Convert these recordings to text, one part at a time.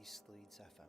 East Leeds FM.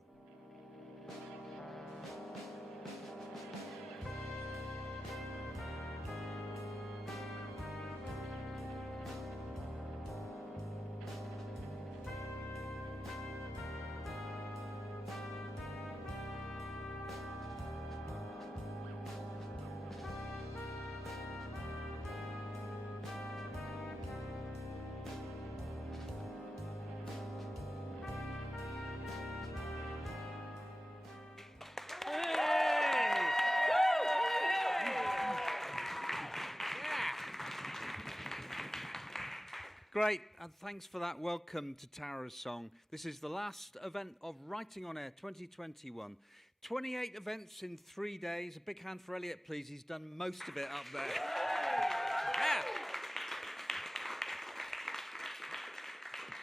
Great, and thanks for that. Welcome to Tower of Song. This is the last event of Writing on Air 2021. 28 events in 3 days. A big hand for Elliot, please. He's done most of it up there. Yeah.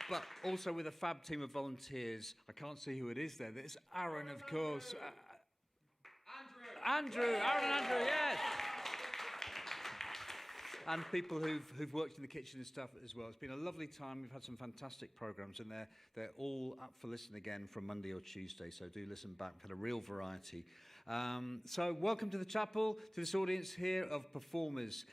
But also with a fab team of volunteers. I can't see who it is there. There's Aaron, of course. Andrew, Aaron and Andrew, yes. And people who've worked in the kitchen and stuff as well. It's been a lovely time. We've had some fantastic programmes, and they're all up for listen again from Monday or Tuesday, so do listen back. We've had a real variety. So welcome to the chapel, to this audience here of performers.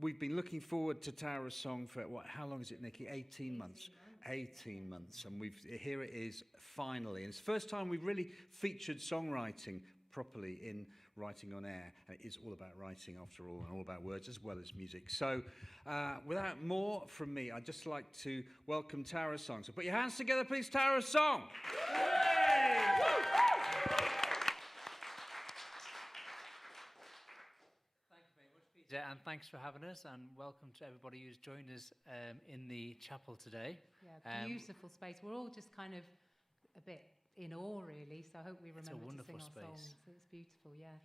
We've been looking forward to Tower of Song for, how long is it, Nikki? 18 months. 18 months, and here it is finally. And it's the first time we've really featured songwriting properly in Writing on Air. And it is all about writing, after all, and all about words as well as music. So without more from me, I'd just like to welcome Tower of Song. So put your hands together, please, Tower of Song. Thank you very much, Peter, and thanks for having us, and welcome to everybody who's joined us in the chapel today. Yeah, beautiful space. We're all just kind of a bit in awe, really, so I hope we remember to sing our songs. It's beautiful, yeah.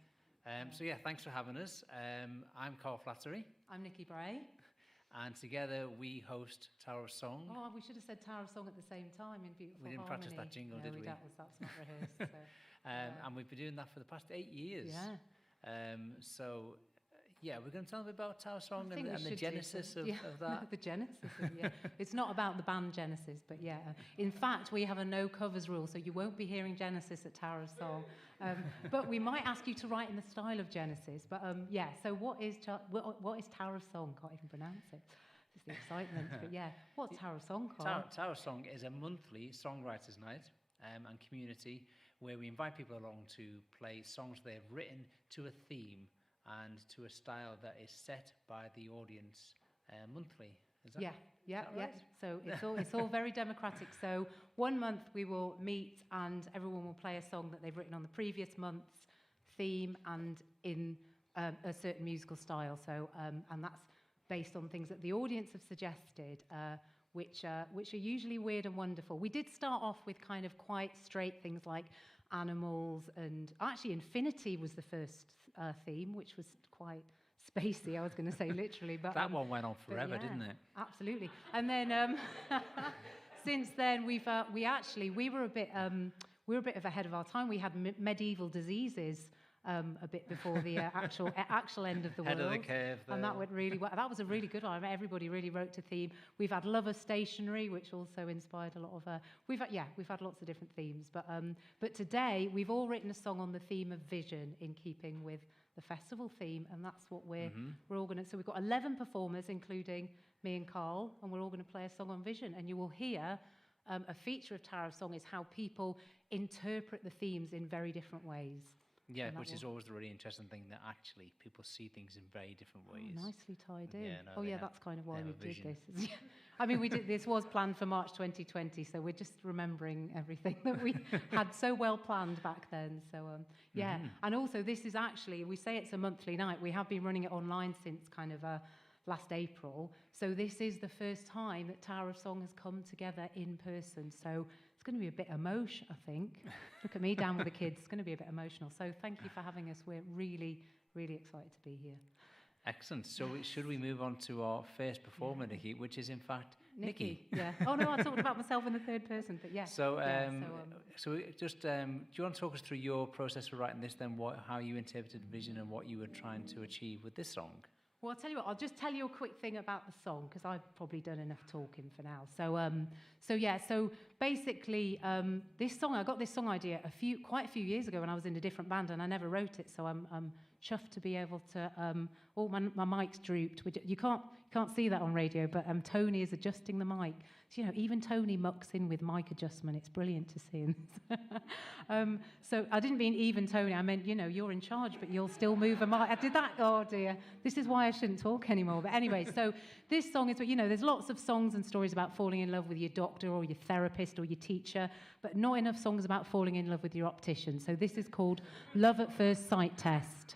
So thanks for having us. I'm Carl Flattery. I'm Nikki Bray. And together we host Tower of Song. Oh, we should have said Tower of Song at the same time in beautiful harmony. We didn't practice that jingle, did we? That's not rehearsed. So, and we've been doing that for the past 8 years. Yeah. We're going to tell them about Tower of Song and the genesis of that. The genesis, It's not about the band Genesis, but yeah. In fact, we have a no covers rule, so you won't be hearing Genesis at Tower of Song. But we might ask you to write in the style of Genesis. But so what is Tower of Song? Can't even pronounce it. It's the excitement. But yeah, what's Tower of Song, Carl? Tower of Song is a monthly songwriters night and community where we invite people along to play songs they have written to a theme and to a style that is set by the audience monthly. Is that right? So it's all very democratic. So 1 month we will meet and everyone will play a song that they've written on the previous month's theme and in a certain musical style. So and that's based on things that the audience have suggested, which are usually weird and wonderful. We did start off with kind of quite straight things like animals, and actually Infinity was the first theme, which was quite spacey, I was going to say literally. But that one went on forever, didn't it? Absolutely. And then since then we were a bit of ahead of our time. We had medieval diseases a bit before the actual end of the world. Head of the curve. And that went really well. That was a really good one. Everybody really wrote to theme. We've had Love of Stationery, which also inspired a lot of. We've had lots of different themes. But today we've all written a song on the theme of vision, in keeping with the festival theme, and that's what we're all going to. So we've got 11 performers, including me and Carl, and we're all going to play a song on vision. And you will hear a feature of Tower of Song is how people interpret the themes in very different ways. Yeah, which is always the really interesting thing, that actually people see things in very different ways. Oh, nicely tied in. Yeah, that's kind of why we did this. I mean, this was planned for March 2020, so we're just remembering everything that we had so well planned back then. So, And also this is actually, we say it's a monthly night. We have been running it online since kind of last April. So this is the first time that Tower of Song has come together in person. So it's going to be a bit emotional, I think. Look at me down with the kids. It's going to be a bit emotional. So thank you for having us. We're really, really excited to be here. Excellent. So should we move on to our first performer, Nikki, which is in fact Nikki? Yeah. Oh no, I talked about myself in the third person, but yeah. So just do you want to talk us through your process for writing this, then how you interpreted vision and what you were trying to achieve with this song? Well, I'll tell you what, I'll just tell you a quick thing about the song, because I've probably done enough talking for now. So basically, this song, I got this song idea quite a few years ago when I was in a different band, and I never wrote it, so I'm chuffed to be able to, my mic's drooped. You can't see that on radio, but Tony is adjusting the mic. So, even Tony mucks in with mic adjustment. It's brilliant to see. So I didn't mean even Tony. I meant, you're in charge, but you'll still move a mic. I did that. Oh, dear. This is why I shouldn't talk anymore. But anyway, so this song is, there's lots of songs and stories about falling in love with your doctor or your therapist or your teacher, but not enough songs about falling in love with your optician. So this is called Love at First Sight Test.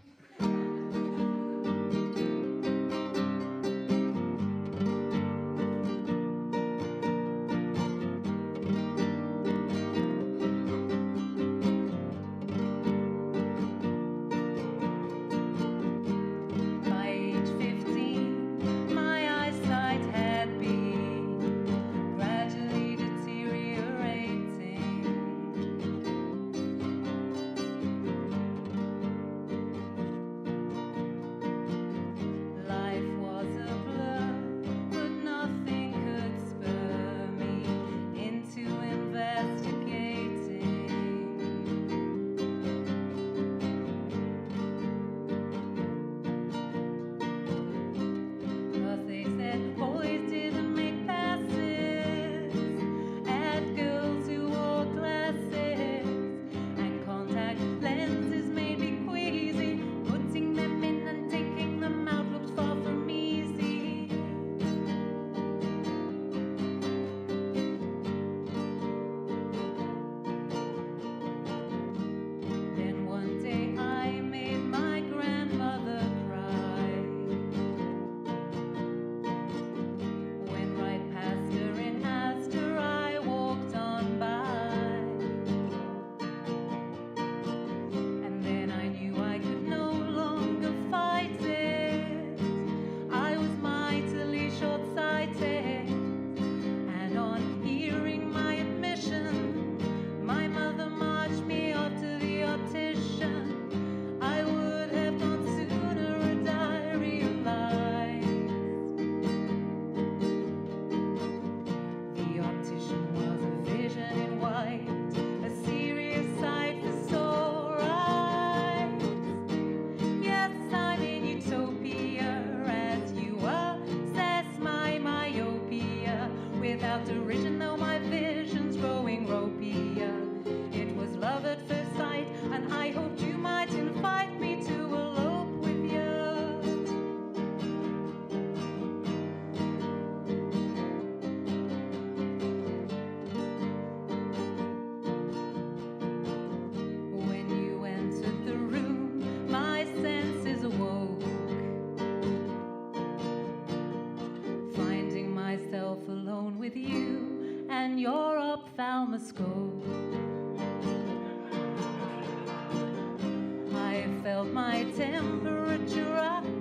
I felt my temperature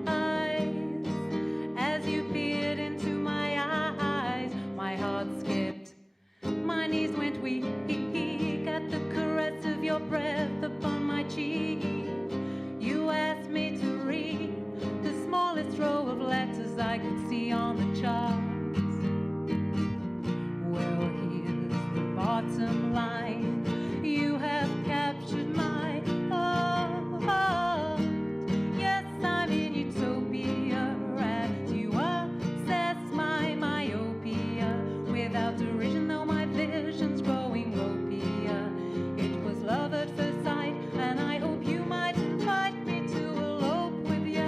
rise as you peered into my eyes. My heart skipped, my knees went weak at the caress of your breath upon my cheek. You asked me to read the smallest row of letters I could see on the charts. Well, here's the bottom line. You have captured my heart. Yes, I'm in utopia as you assess my myopia. Without derision, though my vision's growing ropier. It was love at first sight, and I hope you might invite me to elope with you.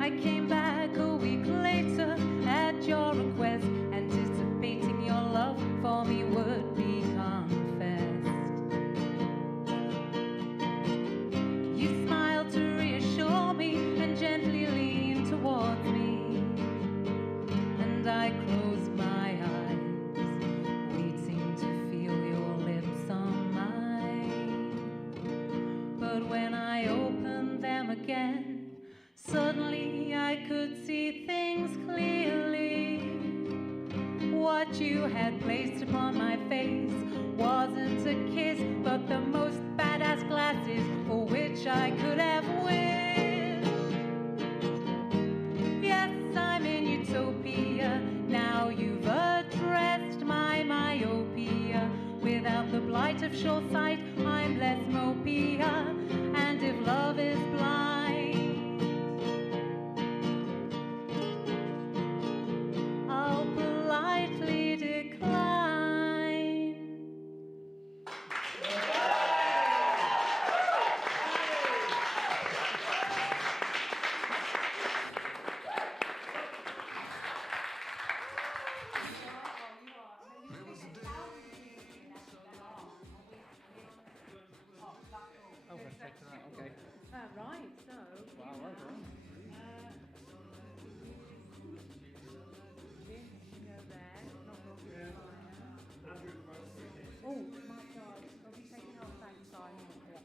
I came back a week later at your request, anticipating your love for me would be confessed. You smiled to reassure me and gently leaned towards me, and I closed my eyes, waiting to feel your lips on mine. But when I opened them again, suddenly I could see things clearly. What you had placed upon my face wasn't a kiss, but the most badass glasses for which I could have wished. of short sight, I'm less mopia. And if love is blind, I'll politely decline. Okay. Right, so Wow, well done. Oh my God! Are we taking off? Thanks, Simon. Yeah.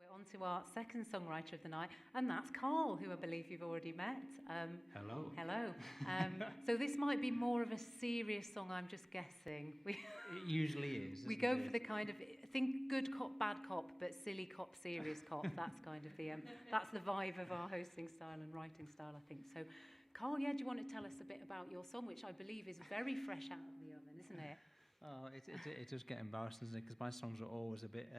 We're on to our second songwriter of the night, and that's Carl, who I believe you've already met. Hello. Hello. So this might be more of a serious song, I'm just guessing. It usually is. We go for the kind of, think good cop, bad cop, but silly cop, serious cop. That's kind of the, that's the vibe of our hosting style and writing style, I think. So, Carl, yeah, do you want to tell us a bit about your song, which I believe is very fresh out of the oven, isn't it? Oh, it does get embarrassing, doesn't it? Because my songs are always a bit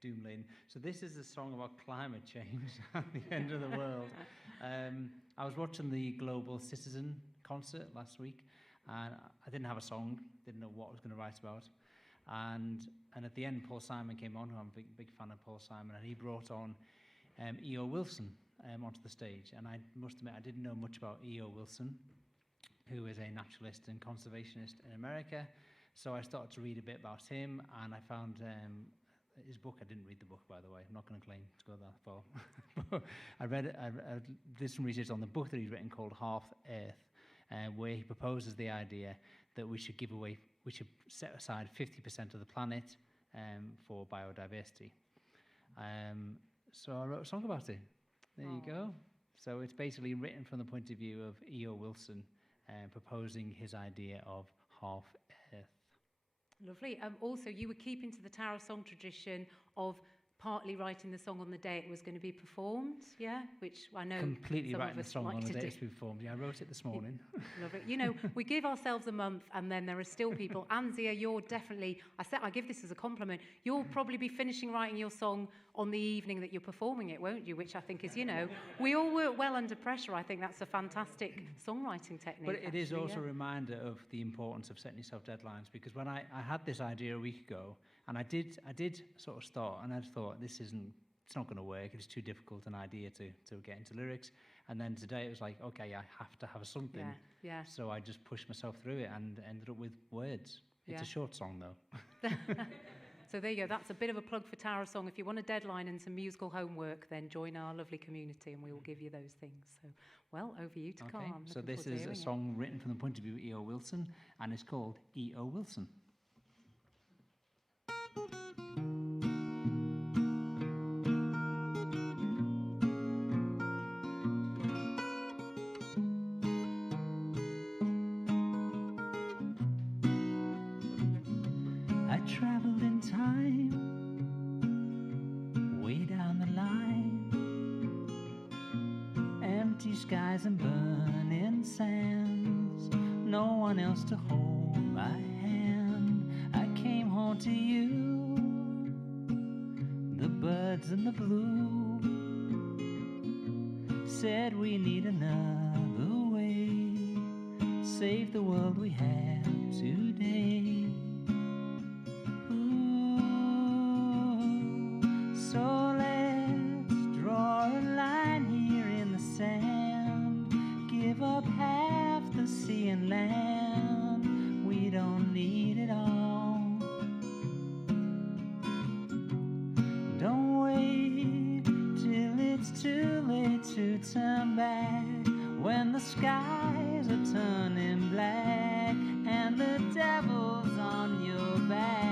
doom-laden. So this is a song about climate change at the end of the world. I was watching the Global Citizen concert last week, and I didn't have a song, didn't know what I was going to write about. And at the end, Paul Simon came on, who I'm a big fan of Paul Simon, and he brought on E.O. Wilson onto the stage. And I must admit, I didn't know much about E.O. Wilson, who is a naturalist and conservationist in America. So I started to read a bit about him, and I found his book. I didn't read the book, by the way. I'm not going to claim to go that far. But I did some research on the book that he's written called Half Earth, where he proposes the idea that we should set aside 50% of the planet for biodiversity. So I wrote a song about it. There you go. So it's basically written from the point of view of E.O. Wilson, proposing his idea of half Earth. Lovely. Also, you were keeping to the Tower of Song tradition of partly writing the song on the day it was going to be performed, yeah? Which I know completely some writing of the us song like on the to day do. it's been performed. Yeah, I wrote it this morning. Lovely. You know, we give ourselves a month, and then there are still people. Anzia, you're definitely, I give this as a compliment, you'll probably be finishing writing your song on the evening that you're performing it, won't you? Which I think is, you know, we all work well under pressure. I think that's a fantastic songwriting technique. But it is also yeah. a reminder of the importance of setting yourself deadlines, because when I had this idea a week ago, and I did sort of start, and I thought, it's not going to work, it's too difficult an idea to get into lyrics. And then today it was like, okay, I have to have something. Yeah. So I just pushed myself through it and ended up with words. It's a short song, though. So there you go. That's a bit of a plug for Tower Song. If you want a deadline and some musical homework, then join our lovely community and we will give you those things. So, well, over you to Carl. So this is a song written from the point of view of E.O. Wilson, and it's called E.O. Wilson. skies and burning sands, no one else to hold my hand. I came home to you, the birds and the blue said we need another way, save the world we have today. So let's draw a line here in the sand, give up half the sea and land, we don't need it all. Don't wait till it's too late to turn back, when the skies are turning black and the devil's on your back.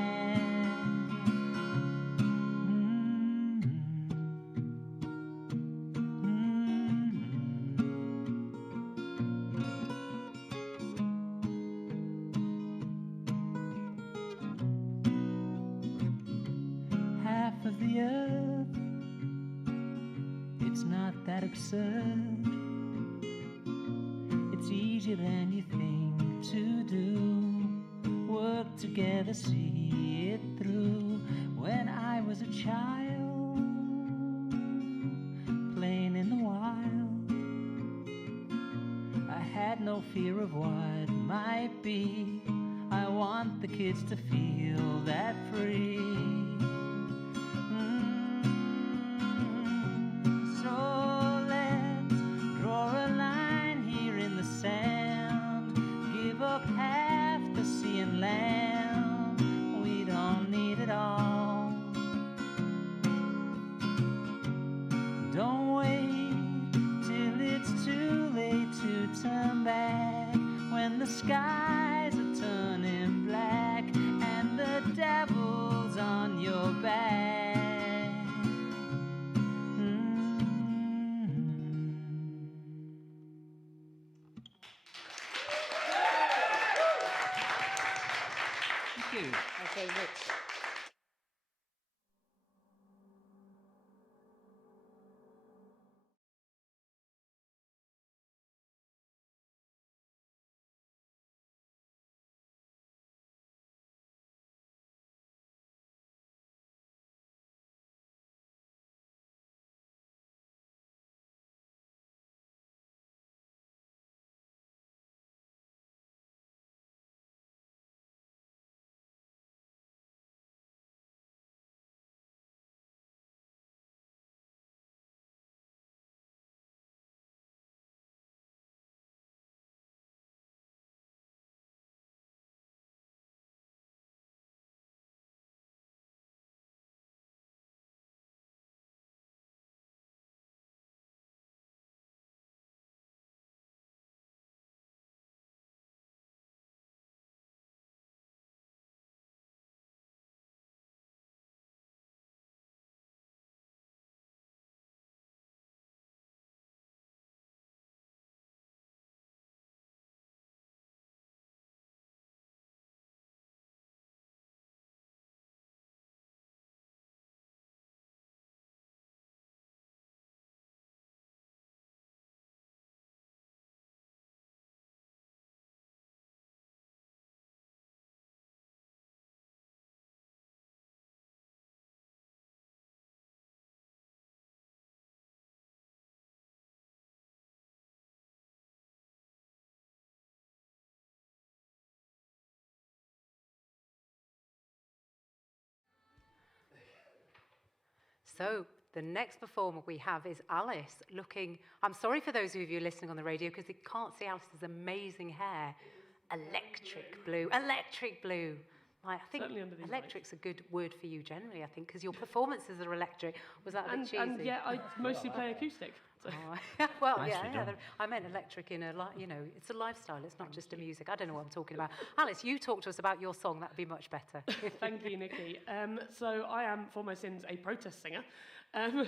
Half of the earth, it's not that absurd. It's easier than you think to do. Work together, see it through. When I was a child, playing in the wild, I had no fear of what might be. I want the kids to feel that free. So let's draw a line here in the sand, give up half the sea and land, we don't need it all. Don't wait till it's too late to turn back, when the skies are turning black and the devil's on your back. Thank you. Okay, Rich. So the next performer we have is Alice, looking... I'm sorry for those of you listening on the radio because you can't see Alice's amazing hair. Electric blue. Electric blue. I think electric's a good word for you generally, I think, because your performances are electric. Was that a bit cheesy? And yeah, I mostly play acoustic. So. Oh, well, Nicely done. I meant electric in a, it's a lifestyle. It's not just a music. I don't know what I'm talking about. Alice, you talk to us about your song. That'd be much better. Thank you, Nikki. So I am, for my sins, a protest singer.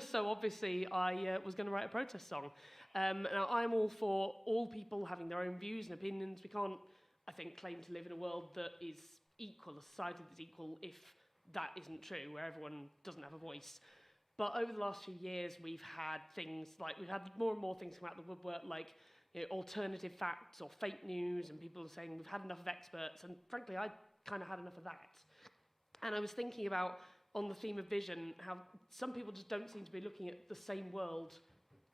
So obviously I was going to write a protest song. Now I'm all for all people having their own views and opinions. We can't, I think, claim to live in a world that is equal, a society that's equal, if that isn't true, where everyone doesn't have a voice. But over the last few years, we've had more and more things come out of the woodwork, like alternative facts or fake news, and people are saying we've had enough of experts, and frankly, I kind of had enough of that. And I was thinking about, on the theme of vision, how some people just don't seem to be looking at the same world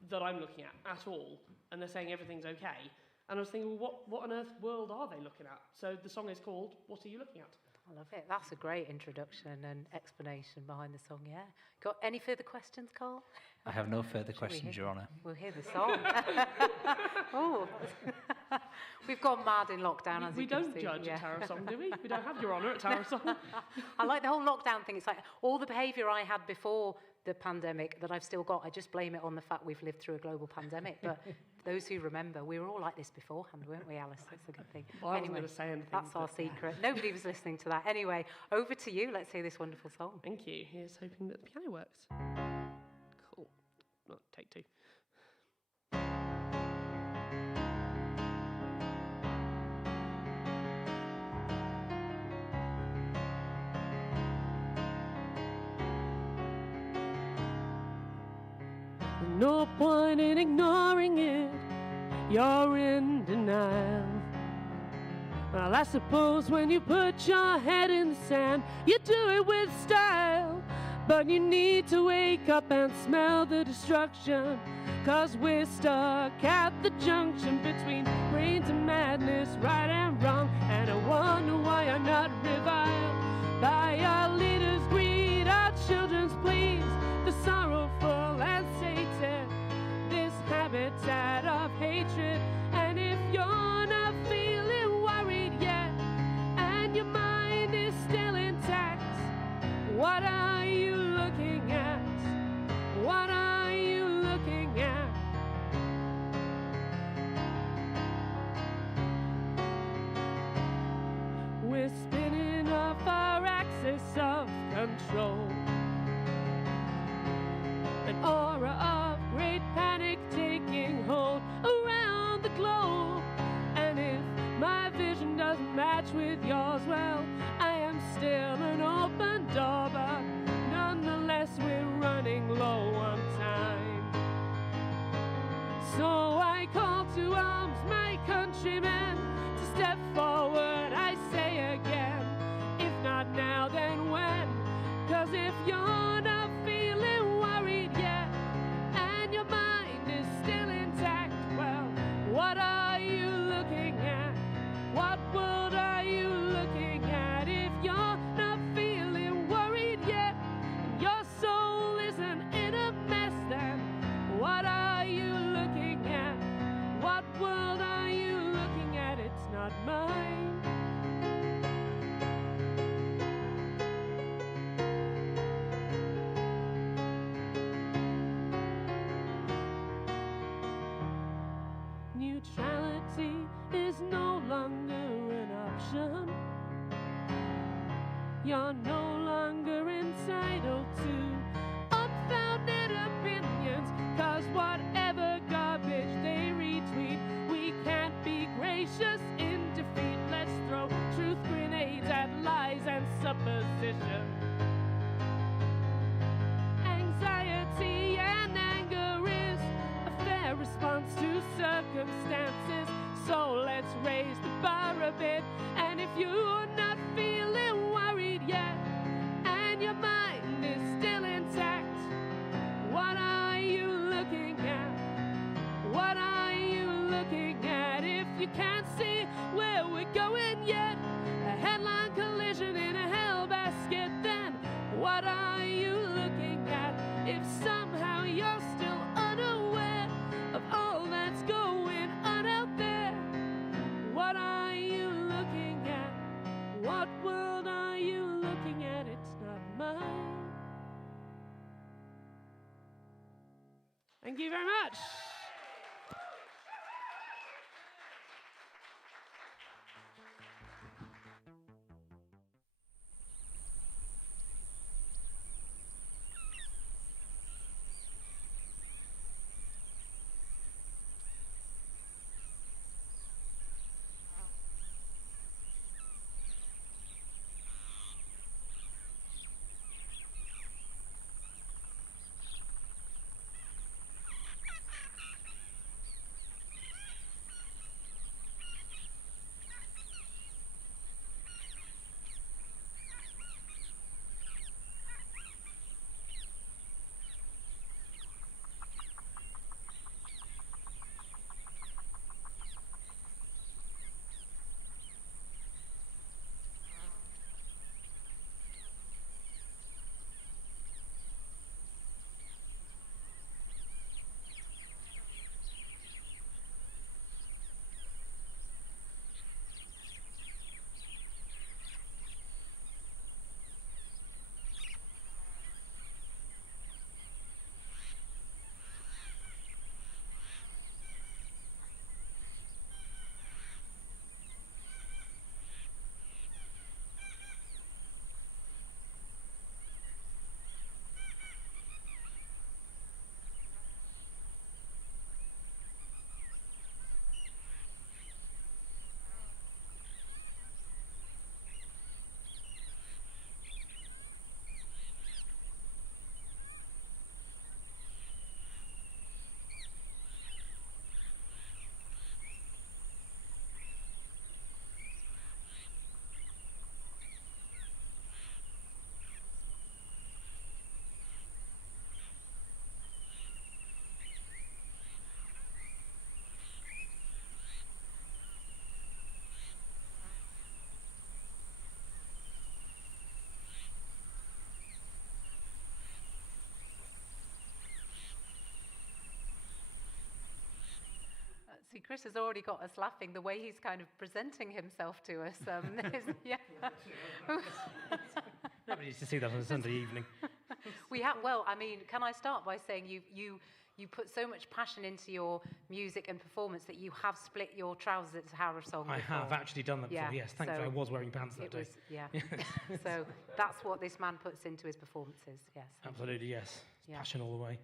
that I'm looking at all, and they're saying everything's okay. And I was thinking, well, what on earth world are they looking at? So the song is called What Are You Looking At? I love it. That's a great introduction and explanation behind the song, yeah. Got any further questions, Carl? I have no further questions, Your Honour. We'll hear the song. Oh, we've gone mad in lockdown, as we you can see. We don't judge yeah. a Tara song, do we? We don't have Your Honour at Tara song. I like the whole lockdown thing. It's like all the behaviour I had before the pandemic that I've still got, I just blame it on the fact we've lived through a global pandemic. But those who remember, we were all like this beforehand, weren't we, Alice? That's a good thing. Well, I wasn't going to say anything. That's our secret. Nobody was listening to that. Anyway, over to you. Let's hear this wonderful song. Thank you. Here's hoping that the piano works. Cool. Well, take two. No point in ignoring it, you're in denial. Well, I suppose when you put your head in the sand, you do it with style. But you need to wake up and smell the destruction, 'cause we're stuck at the junction between brains and madness, right and wrong. And I wonder why you're not reviled by our leaders' greed, our children's pleas, the sorrowful and sated, this habitat of hatred. And if you're not feeling worried yet, and your mind is still intact, what are you looking at? What are you looking at? We're spinning off our axis of control, an aura of great panic taking hold around the globe. And if my vision doesn't match with yours, well, I am still an open door, but nonetheless we're running low on time. So I call to arms my countrymen to step forward, I say again. If not now, then when? 'Cause if you're not feeling worried yet, and your mind is still intact, well, what are you looking at? What world are you looking at? If you're not feeling worried yet, and your soul isn't in a mess, then what are you looking at? What world are you looking at? It's not mine. Neutrality is no longer an option. You're no longer entitled to unfounded opinions, 'cause whatever garbage they retweet, we can't be gracious in defeat. Let's throw truth grenades at lies and supposition. Anxiety and anger is a fair response to circumstances, so let's raise the bar a bit. And if you're not feeling worried yet, and your mind is still intact, what are you looking at? What are you looking at? If you can't see where we're going yet, a headline collision in a hell basket, then what are you looking at? If somehow you're still unaware of all that's going on out there, what are you looking at? What world are you looking at? It's not mine. Thank you very much. See, Chris has already got us laughing the way he's kind of presenting himself to us. Yeah. Nobody needs to see that on a Sunday evening. Well, I mean, can I start by saying you put so much passion into your music and performance that you have split your trousers at Tower of Song before. I have actually done that before, yes. Thankfully, I was wearing pants that day. So that's what this man puts into his performances, yes. Absolutely, yes. Yeah. Passion all the way.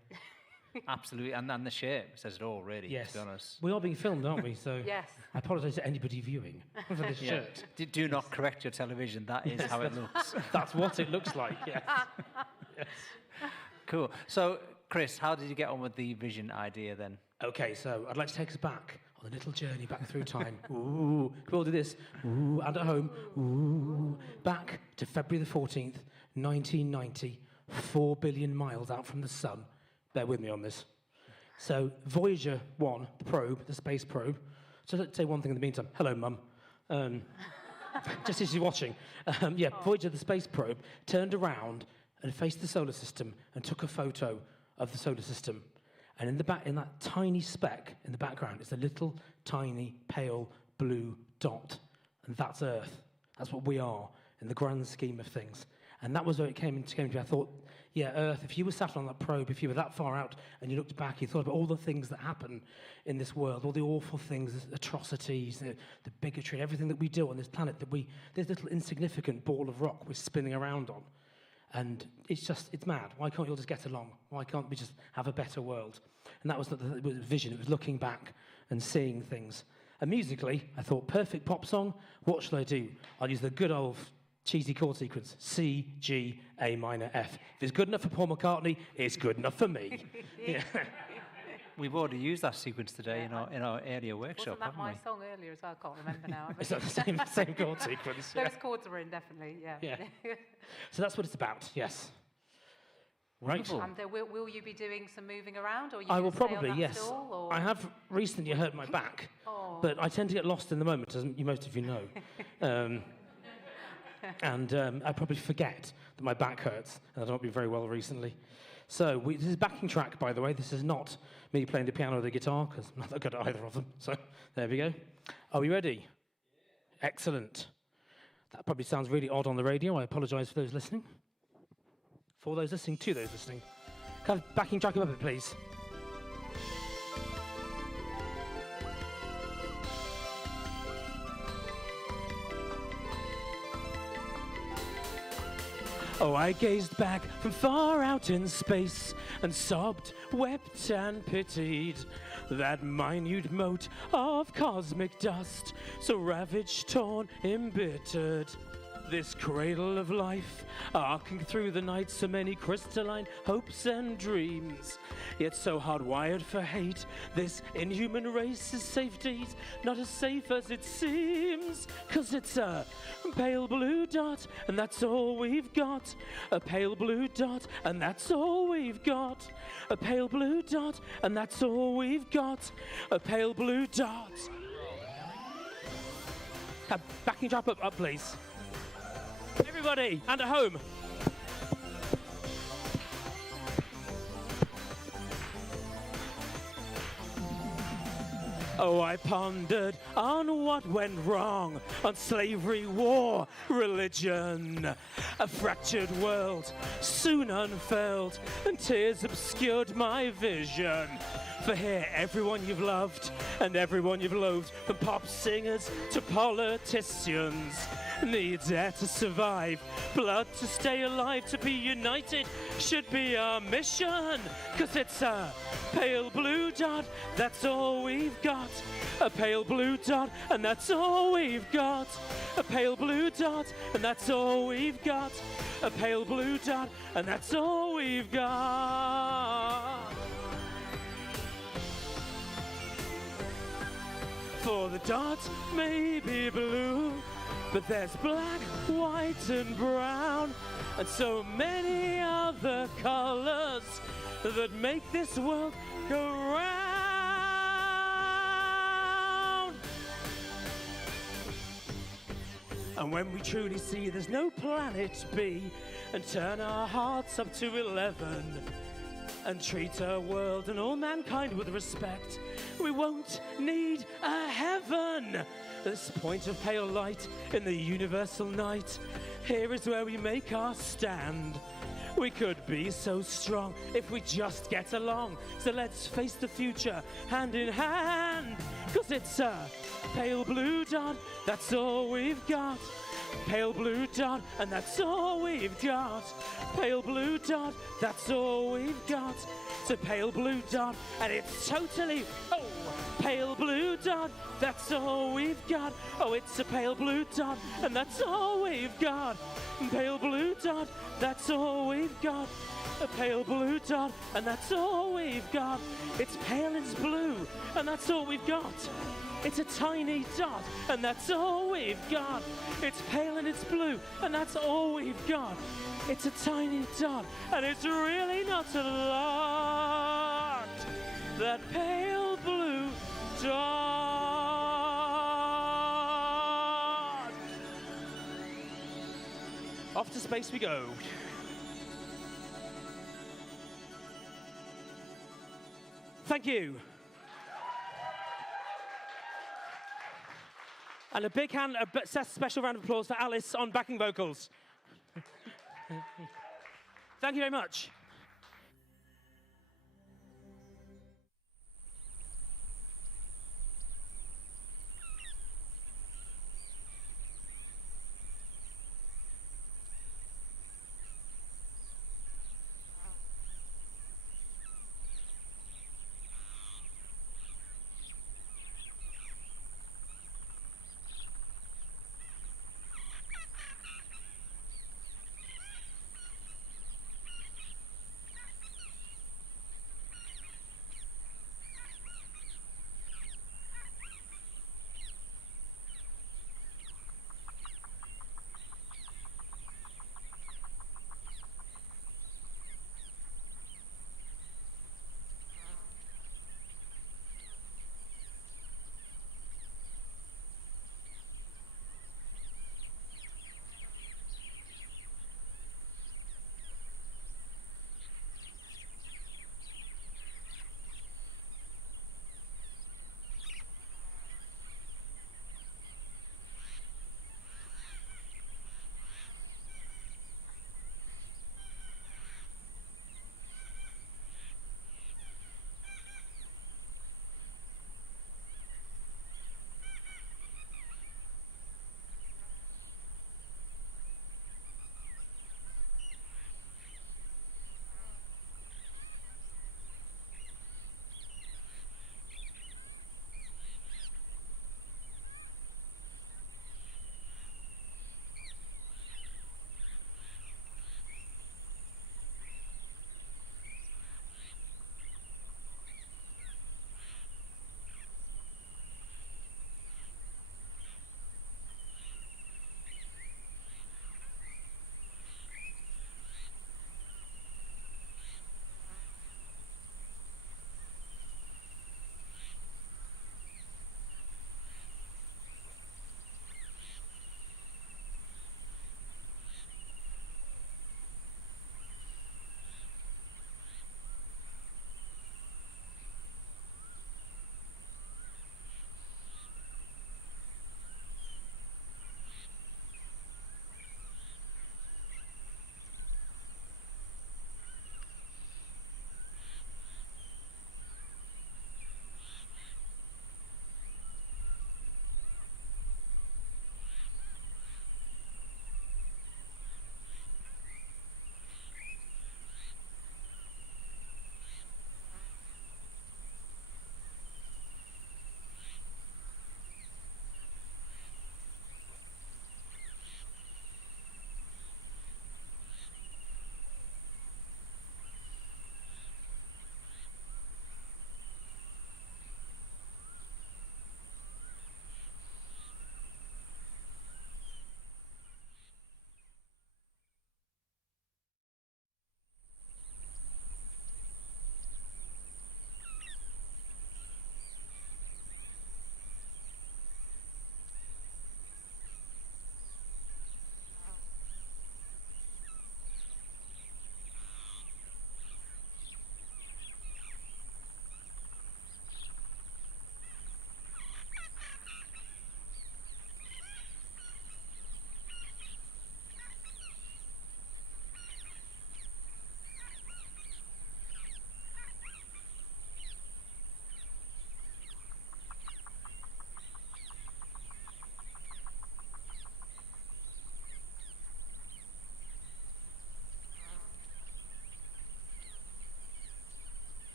Absolutely, and the shirt says it all, really, Yes. to be honest. We are being filmed, aren't we? So Yes. I apologise to anybody viewing for this shirt. Do not correct your television, that is how it looks. That's what it looks like, yes. Yes. Cool. So, Chris, how did you get on with the vision idea then? Okay, so I'd like to take us back on a little journey back through time. Ooh, can we all do this? Ooh, and at home. Ooh, back to February the 14th, 1990, 4 billion miles out from the sun. Bear with me on this. So Voyager 1, the probe, the space probe. So let's say one thing in the meantime. Hello, Mum. Just as you're watching. Voyager, the space probe, turned around and faced the solar system and took a photo of the solar system. And in that tiny speck in the background is a little tiny pale blue dot. And that's Earth. That's what we are in the grand scheme of things. And that was where it came to me. I thought, yeah, Earth, if you were sat on that probe, if you were that far out and you looked back, you thought about all the things that happen in this world, all the awful things, the atrocities, the bigotry, everything that we do on this planet, this little insignificant ball of rock we're spinning around on. And it's mad. Why can't we all just get along? Why can't we just have a better world? And that was the vision. It was looking back and seeing things. And musically, I thought, perfect pop song. What shall I do? I'll use the good old cheesy chord sequence, C, G, A minor, F. If it's good enough for Paul McCartney, it's good enough for me. Yeah. We've already used that sequence today in our earlier workshop, Wasn't that haven't my we? song earlier as well? I can't remember now. Is that the same chord sequence? Those chords are in, definitely, yeah. Yeah. So that's what it's about, yes. Right. Wonderful. And will you be doing some moving around? Or I will gonna stay on probably, that yes. stool, or? I have recently hurt my back, but I tend to get lost in the moment, as most of you know. And I probably forget that my back hurts, and I've not been very well recently. So this is backing track, by the way. This is not me playing the piano or the guitar, because I'm not that good at either of them. So there we go. Are we ready? Excellent. That probably sounds really odd on the radio. I apologise for those listening. For those listening, to those listening. Can I have backing track above it, please? Oh, I gazed back from far out in space and sobbed, wept and pitied that minute mote of cosmic dust, so ravaged, torn, embittered. This cradle of life, arcing through the night, so many crystalline hopes and dreams, yet so hardwired for hate. This inhuman race's safety's not as safe as it seems, 'cause it's a pale blue dot, and that's all we've got. A pale blue dot, and that's all we've got. A pale blue dot, and that's all we've got. A pale blue dot. Backing drop up, please. Everybody, and at home. Oh, I pondered on what went wrong, on slavery, war, religion. A fractured world soon unfurled, and tears obscured my vision. For here, everyone you've loved and everyone you've loathed, from pop singers to politicians, needs air to survive, blood to stay alive. To be united should be our mission, 'cause it's a pale blue dot, that's all we've got. A pale blue dot, and that's all we've got. A pale blue dot, and that's all we've got. A pale blue dot, and that's all we've got. For the dot may be blue, but there's black, white, and brown, and so many other colors that make this world go round. And when we truly see there's no planet B, and turn our hearts up to 11, and treat our world and all mankind with respect. We won't need a heaven. This point of pale light in the universal night, here is where we make our stand. We could be so strong if we just get along. So let's face the future hand in hand. 'Cause it's a pale blue dot, that's all we've got. Pale blue dot, and that's all we've got. Pale blue dot, that's all we've got. It's a pale blue dot, and it's totally, pale blue dot, that's all we've got. Oh, it's a pale blue dot, and that's all we've got. Pale blue dot, that's all we've got. A pale blue dot, and that's all we've got. It's pale and it's blue, and that's all we've got. It's a tiny dot, and that's all we've got. It's pale and it's blue, and that's all we've got. It's a tiny dot, and it's really not a lot. That pale blue dot. Off to space we go. Thank you. And a big hand, a special round of applause for Alice on backing vocals. Thank you very much.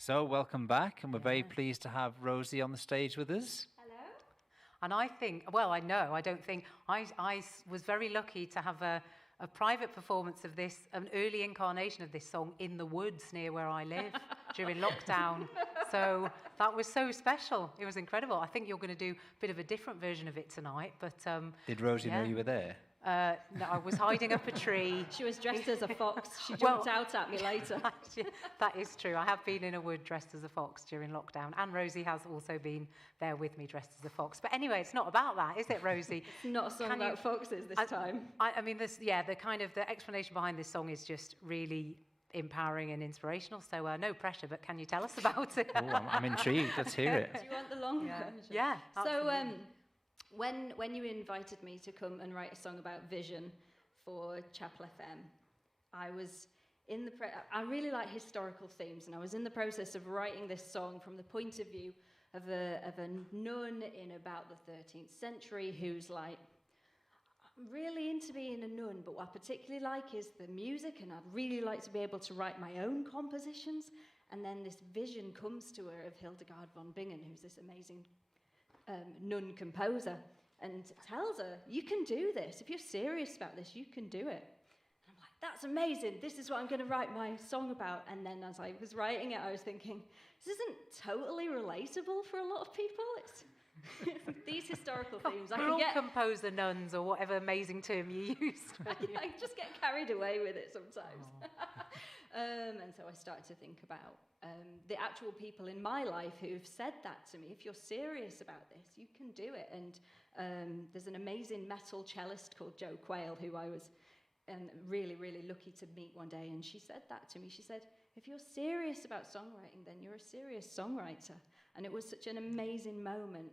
So, welcome back, and we're very pleased to have Rosie on the stage with us. And I think, well, I know, I don't think, I was very lucky to have a private performance of this, an early incarnation of this song in the woods near where I live during lockdown. So that was so special. It was incredible. I think you're going to do a bit of a different version of it tonight. But did Rosie know you were there? No, I was hiding up a tree. She was dressed as a fox. She jumped out at me later. That is true. I have been in a wood dressed as a fox during lockdown, and Rosie has also been there with me dressed as a fox. But anyway, it's not about that, is it, Rosie? It's not a song about foxes this time. I mean, the explanation behind this song is just really empowering and inspirational. So no pressure, but can you tell us about it? Oh, I'm intrigued. Let's hear it. Do you want the long version? Yeah. So when you invited me to come and write a song about vision for Chapel FM, I was I really like historical themes, and I was in the process of writing this song from the point of view of a nun in about the 13th century who's like, I'm really into being a nun, but what I particularly like is the music, and I'd really like to be able to write my own compositions. And then this vision comes to her of Hildegard von Bingen, who's this amazing nun composer, and tells her, you can do this. If you're serious about this, you can do it. And I'm like, that's amazing. This is what I'm going to write my song about. And then as I was writing it, I was thinking, this isn't totally relatable for a lot of people. It's these historical themes. We're all composer nuns, or whatever amazing term you used. I just get carried away with it sometimes. And so I started to think about the actual people in my life who've said that to me. If you're serious about this, you can do it. And there's an amazing metal cellist called Jo Quayle, who I was really, really lucky to meet one day. And she said that to me. She said, if you're serious about songwriting, then you're a serious songwriter. And it was such an amazing moment.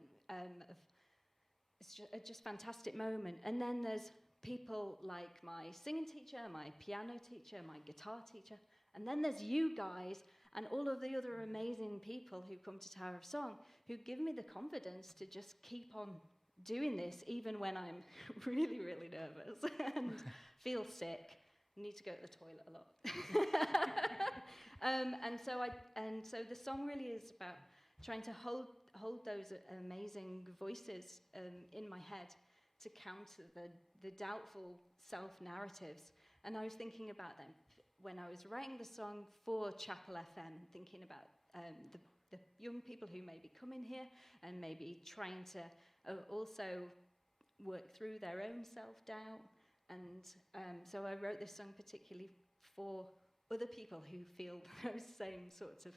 It's just fantastic moment. And then there's people like my singing teacher, my piano teacher, my guitar teacher, and then there's you guys and all of the other amazing people who come to Tower of Song who give me the confidence to just keep on doing this even when I'm really, really nervous and feel sick, need to go to the toilet a lot. And so the song really is about trying to hold those amazing voices in my head to counter the doubtful self-narratives. And I was thinking about them when I was writing the song for Chapel FM, thinking about the young people who may be coming here and maybe trying to also work through their own self-doubt. And so I wrote this song particularly for other people who feel those same sorts of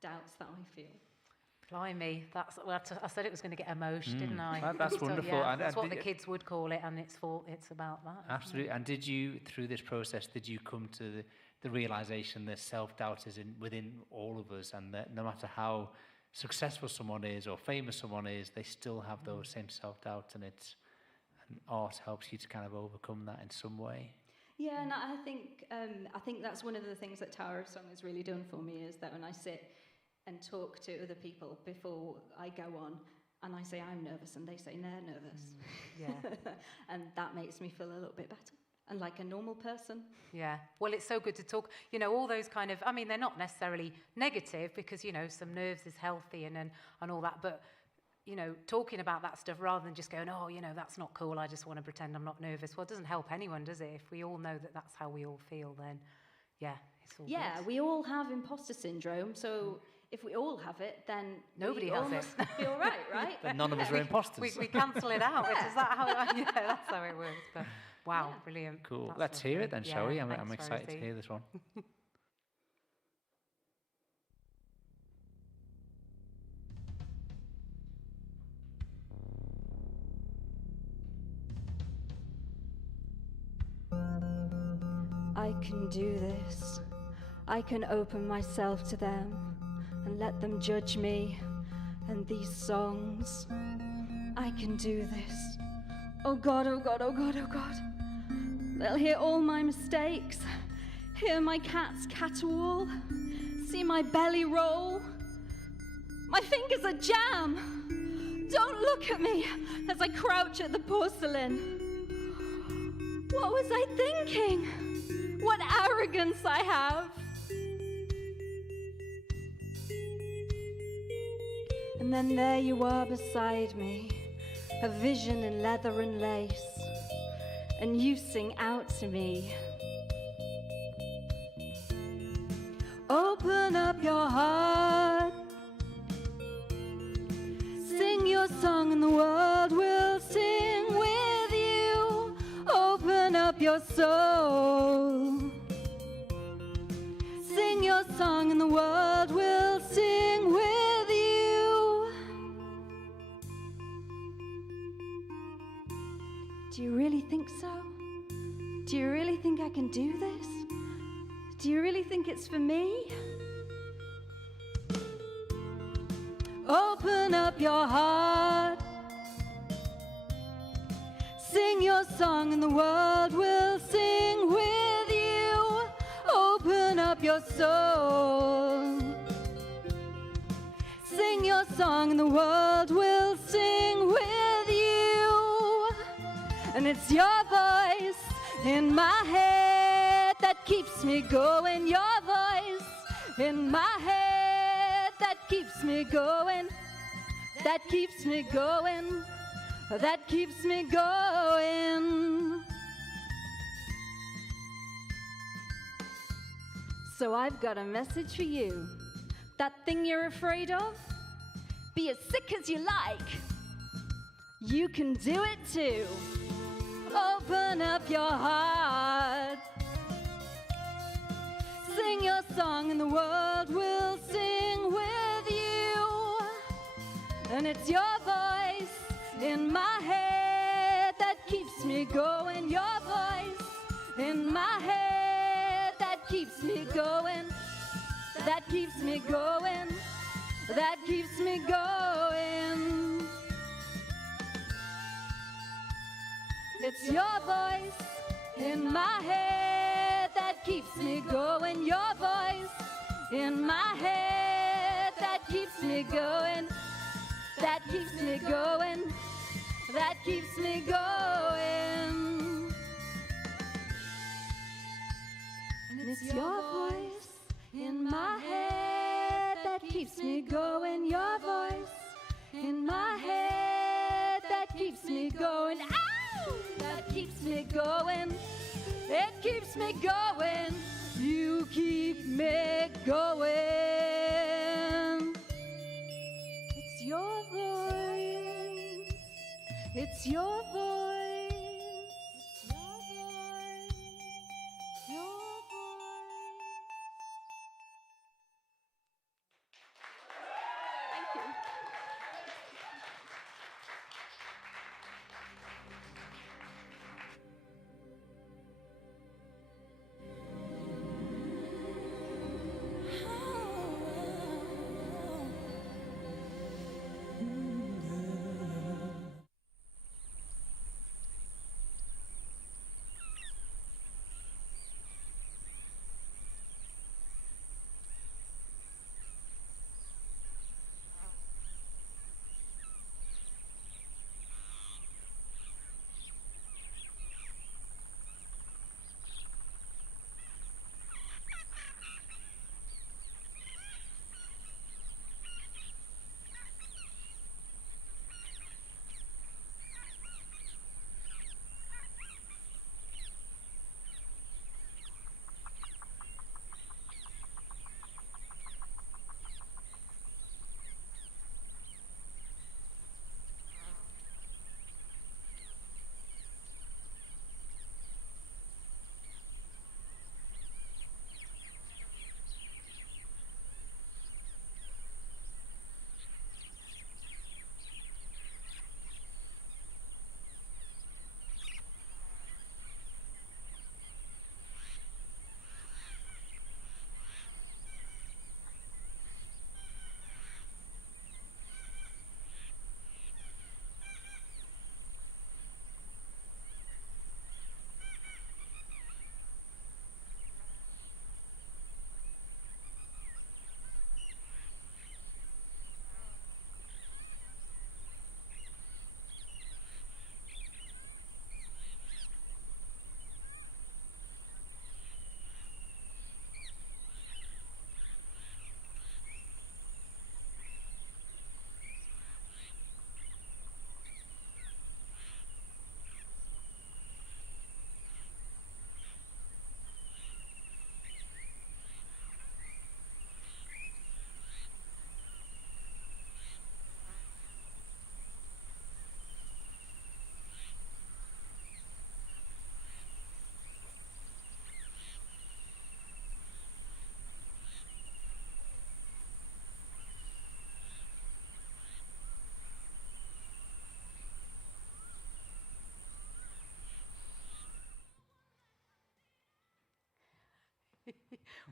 doubts that I feel. Blimey, I said it was going to get emotion, didn't I? That's wonderful. Yeah, that's what the kids would call it, and it's about that. Absolutely. And did you, through this process, come to the realization that self-doubt is within all of us, and that no matter how successful someone is or famous someone is, they still have those same self-doubts, and art helps you to kind of overcome that in some way? Yeah, and I think that's one of the things that Tower of Song has really done for me, is that when I sit and talk to other people before I go on, and I say I'm nervous, and they say they're nervous. Yeah. And that makes me feel a little bit better, and like a normal person. Yeah. Well, it's so good to talk, all those kind of, I mean, they're not necessarily negative, because, some nerves is healthy and all that, but, talking about that stuff rather than just going, oh, that's not cool, I just want to pretend I'm not nervous. Well, it doesn't help anyone, does it? If we all know that that's how we all feel, then, yeah, it's all good. We all have imposter syndrome, so if we all have it, then nobody has it. Must be all right? But none of us are imposters. We cancel it out. Yeah. Is that how? Yeah, that's how it works. But wow, brilliant. Cool. That's Let's hear it then, shall we? I'm thanks, excited Rosie. to hear this one. I can do this. I can open myself to them and let them judge me and these songs. I can do this. Oh God, oh God, oh God, oh God. They'll hear all my mistakes, hear my cat's caterwaul, see my belly roll. My fingers are jam. Don't look at me as I crouch at the porcelain. What was I thinking? What arrogance I have. And then there you are beside me, a vision in leather and lace, and you sing out to me. Open up your heart, sing your song and the world will sing with you. Open up your soul, sing your song and the world will sing with you. Do you really think so? Do you really think I can do this? Do you really think it's for me? Open up your heart, sing your song and the world will sing with you. Open up your soul, sing your song and the world will sing with you. And it's your voice in my head that keeps me going. Your voice in my head that keeps me going. That keeps me going. That keeps me going. So I've got a message for you. That thing you're afraid of, be as sick as you like. You can do it too. Open up your heart, sing your song and the world will sing with you. And it's your voice in my head that keeps me going. Your voice in my head that keeps me going. That keeps me going. That keeps me going. It's your voice in my head that keeps me going. Your voice in my head that keeps me going. That keeps me going. That keeps me going. And it's your voice in my head that keeps me going. Your voice in my head that keeps me going. Ow! That keeps me going. It keeps me going. You keep me going. It's your voice. It's your voice. It's your voice. Your voice. Thank you.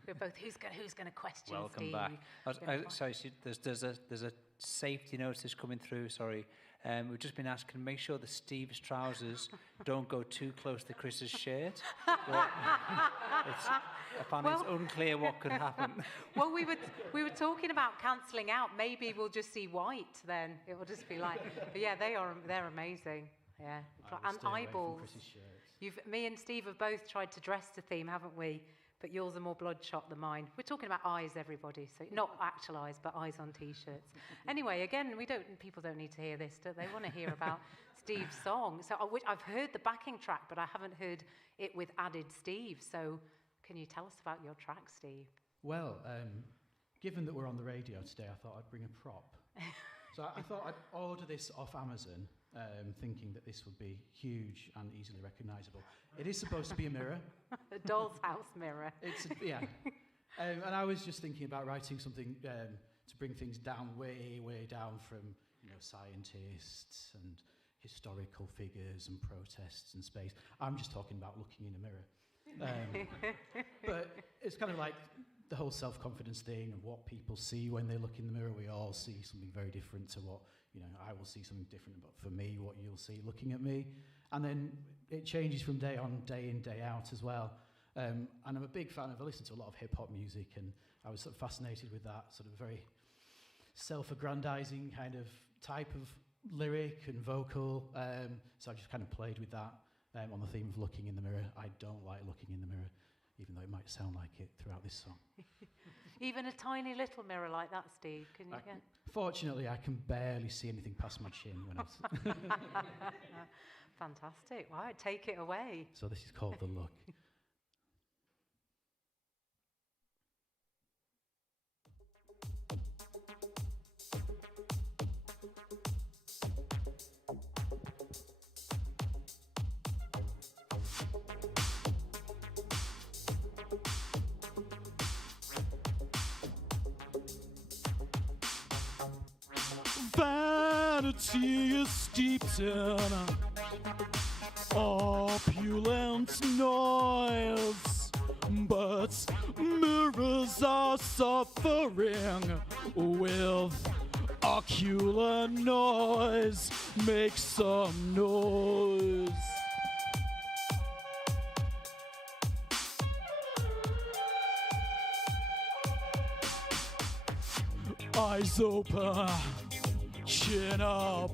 We're both, who's going to question Welcome Steve? back. Gonna Sorry, there's a safety notice coming through. Sorry, we've just been asked, can make sure that Steve's trousers don't go too close to Chris's shirt. Apparently it's unclear what could happen. Well, we were talking about cancelling out. Maybe we'll just see white then. It will just be like, but yeah, they're amazing. Yeah, and eyeballs. Me and Steve have both tried to dress to theme, haven't we? But yours are more bloodshot than mine. We're talking about eyes, everybody. So not actual eyes, but eyes on T-shirts. Anyway, again, people don't need to hear this, do they? Want to hear about Steve's song. So I've heard the backing track, but I haven't heard it with added Steve. So can you tell us about your track, Steve? Well, given that we're on the radio today, I thought I'd bring a prop. So I thought I'd order this off Amazon, thinking that this would be huge and easily recognisable. It is supposed to be a mirror. A doll's house mirror. Yeah. And I was just thinking about writing something to bring things down, way down from scientists and historical figures and protests and space. I'm just talking about looking in a mirror. But it's kind of like the whole self-confidence thing and what people see when they look in the mirror. We all see something very different to what, I will see something different about, for me, what you'll see looking at me. And then it changes from day on, day in, day out as well. And I'm a big fan I listen to a lot of hip-hop music, and I was sort of fascinated with that sort of very self-aggrandizing kind of type of lyric and vocal. So I just kind of played with that on the theme of looking in the mirror. I don't like looking in the mirror, even though it might sound like it throughout this song. Even a tiny little mirror like that, Steve, can you get? Fortunately, I can barely see anything past my chin when I'm... Fantastic. Right, take it away. So this is called The Look. Vanity is steeped in opulent noise, but mirrors are suffering with ocular noise. Make some noise. Eyes open, chin up,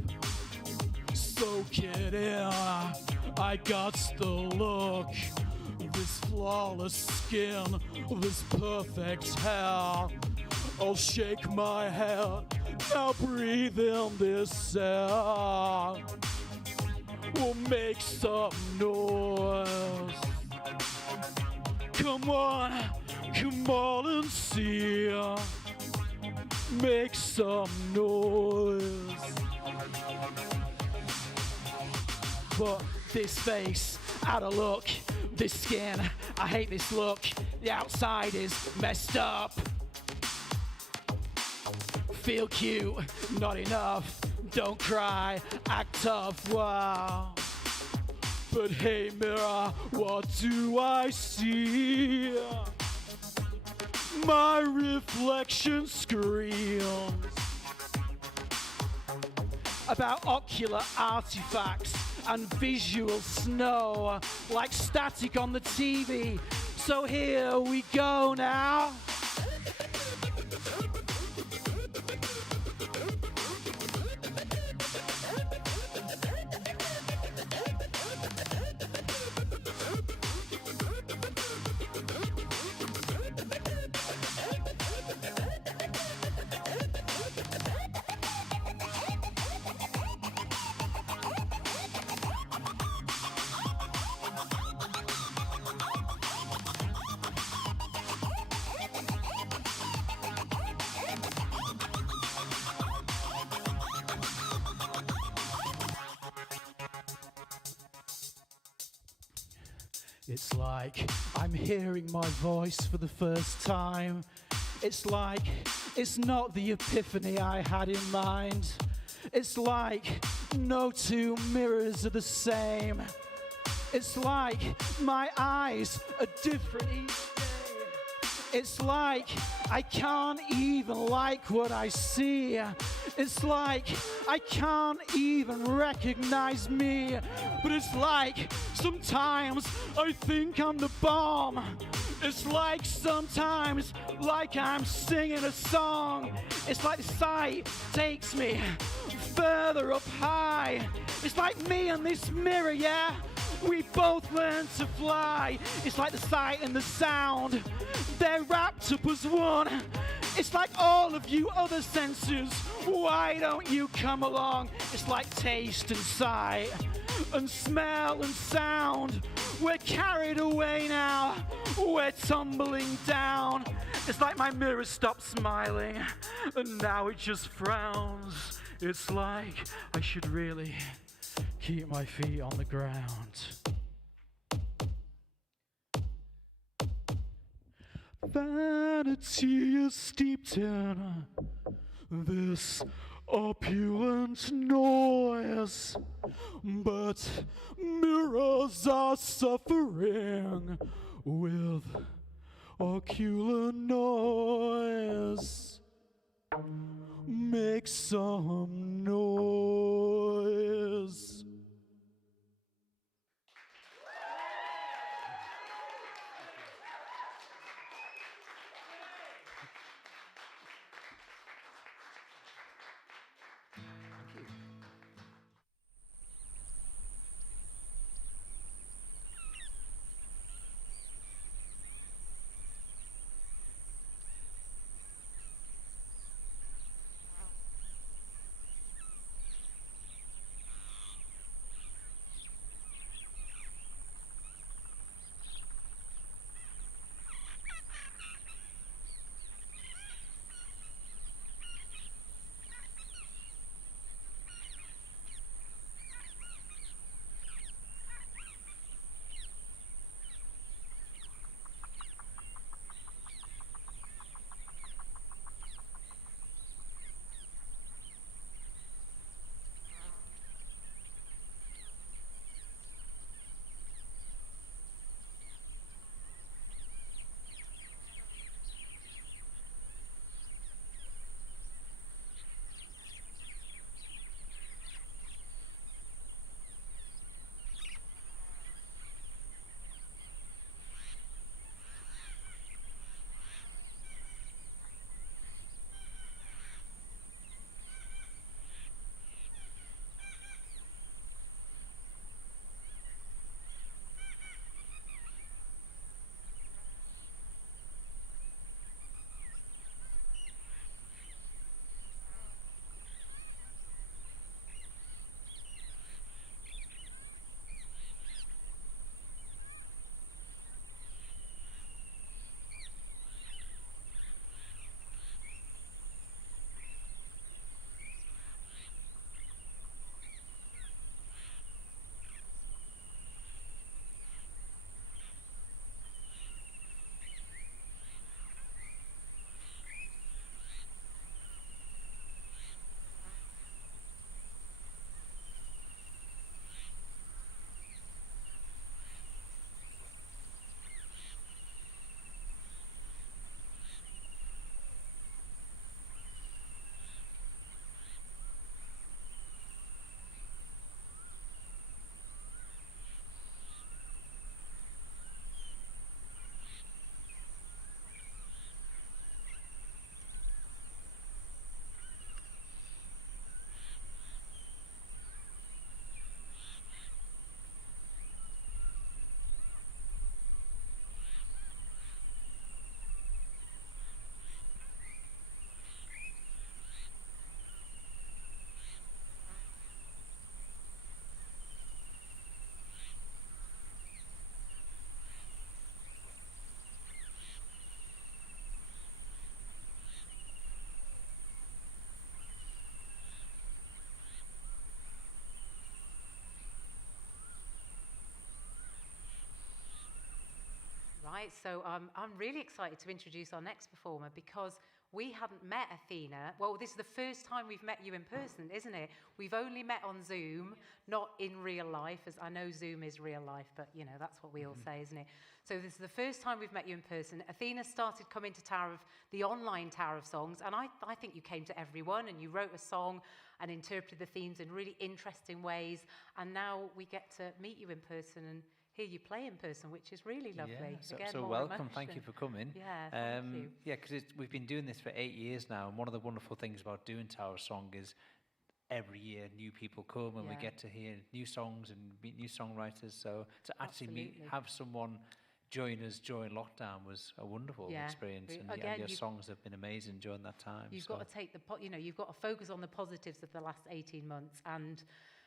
soak it in. I got the look, this flawless skin, this perfect hair. I'll shake my head, now breathe in this air. We'll make some noise. Come on and see. Make some noise. But this face, out of look, this skin, I hate this look. The outside is messed up. Feel cute, not enough. Don't cry, act tough, wow. But hey mirror, what do I see? My reflection screams about ocular artifacts and visual snow, like static on the TV. So here we go now. It's like I'm hearing my voice for the first time. It's like it's not the epiphany I had in mind. It's like no two mirrors are the same. It's like my eyes are different each day. It's like I can't even like what I see. It's like I can't even recognize me. But it's like sometimes I think I'm the bomb. It's like sometimes like I'm singing a song. It's like the sight takes me further up high. It's like me and this mirror, yeah. We both learn to fly. It's like the sight and the sound, they're wrapped up as one. It's like all of you other senses, why don't you come along? It's like taste and sight and smell and sound. We're carried away now, we're tumbling down. It's like my mirror stopped smiling and now it just frowns. It's like I should really keep my feet on the ground. Vanity is steeped in this opulent noise, but mirrors are suffering with ocular noise. Make some noise. Right, so I'm really excited to introduce our next performer because we hadn't met Athena. Well, this is the first time we've met you in person, isn't it? We've only met on Zoom, not in real life, as I know Zoom is real life, but, you know, that's what we all say, isn't it? So this is the first time we've met you in person. Athena started coming to the online Tower of Songs, and I think you came to every one, and you wrote a song and interpreted the themes in really interesting ways, and now we get to meet you in person and hear you play in person, which is really lovely. Yeah, Again, so more welcome. emotion. Thank you for coming. Yeah, thank you. Yeah, because we've been doing this for 8 years now, and one of the wonderful things about doing Tower of Song is every year new people come and we get to hear new songs and meet new songwriters. So to actually have someone join us during lockdown was a wonderful experience, and your songs have been amazing during that time. You've got to take you've got to focus on the positives of the last 18 months and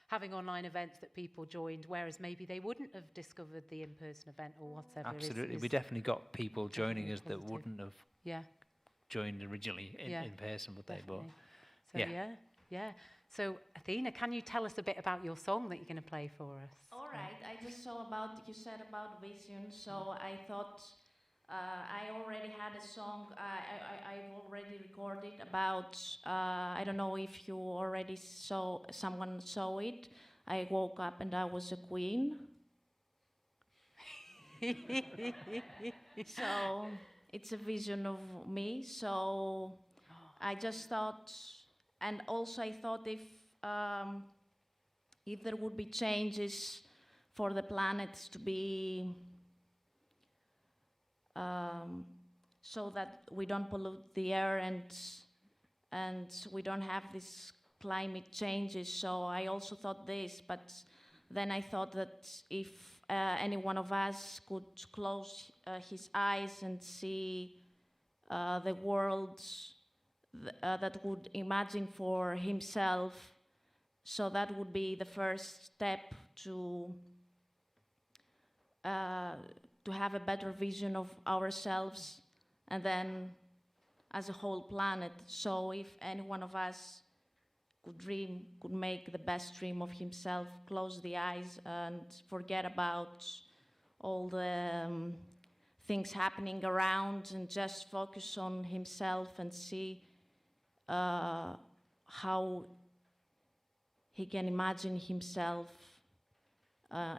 having online events that people joined, whereas maybe they wouldn't have discovered the in-person event or whatever. Absolutely, we definitely got people joining us that wouldn't have joined originally in person, would they? But so So Athena, can you tell us a bit about your song that you're going to play for us? All right, I just saw you said about vision, so I thought I already had a song I've already recorded about, I don't know if you already someone saw it. I woke up and I was a queen. So it's a vision of me, so I just thought, and also I thought if there would be changes for the planets to be so that we don't pollute the air and we don't have these climate changes. So I also thought this, but then I thought that if any one of us could close his eyes and see the world that would imagine for himself, so that would be the first step to have a better vision of ourselves and then as a whole planet. So if any one of us could make the best dream of himself, close the eyes and forget about all the things happening around and just focus on himself and see how he can imagine himself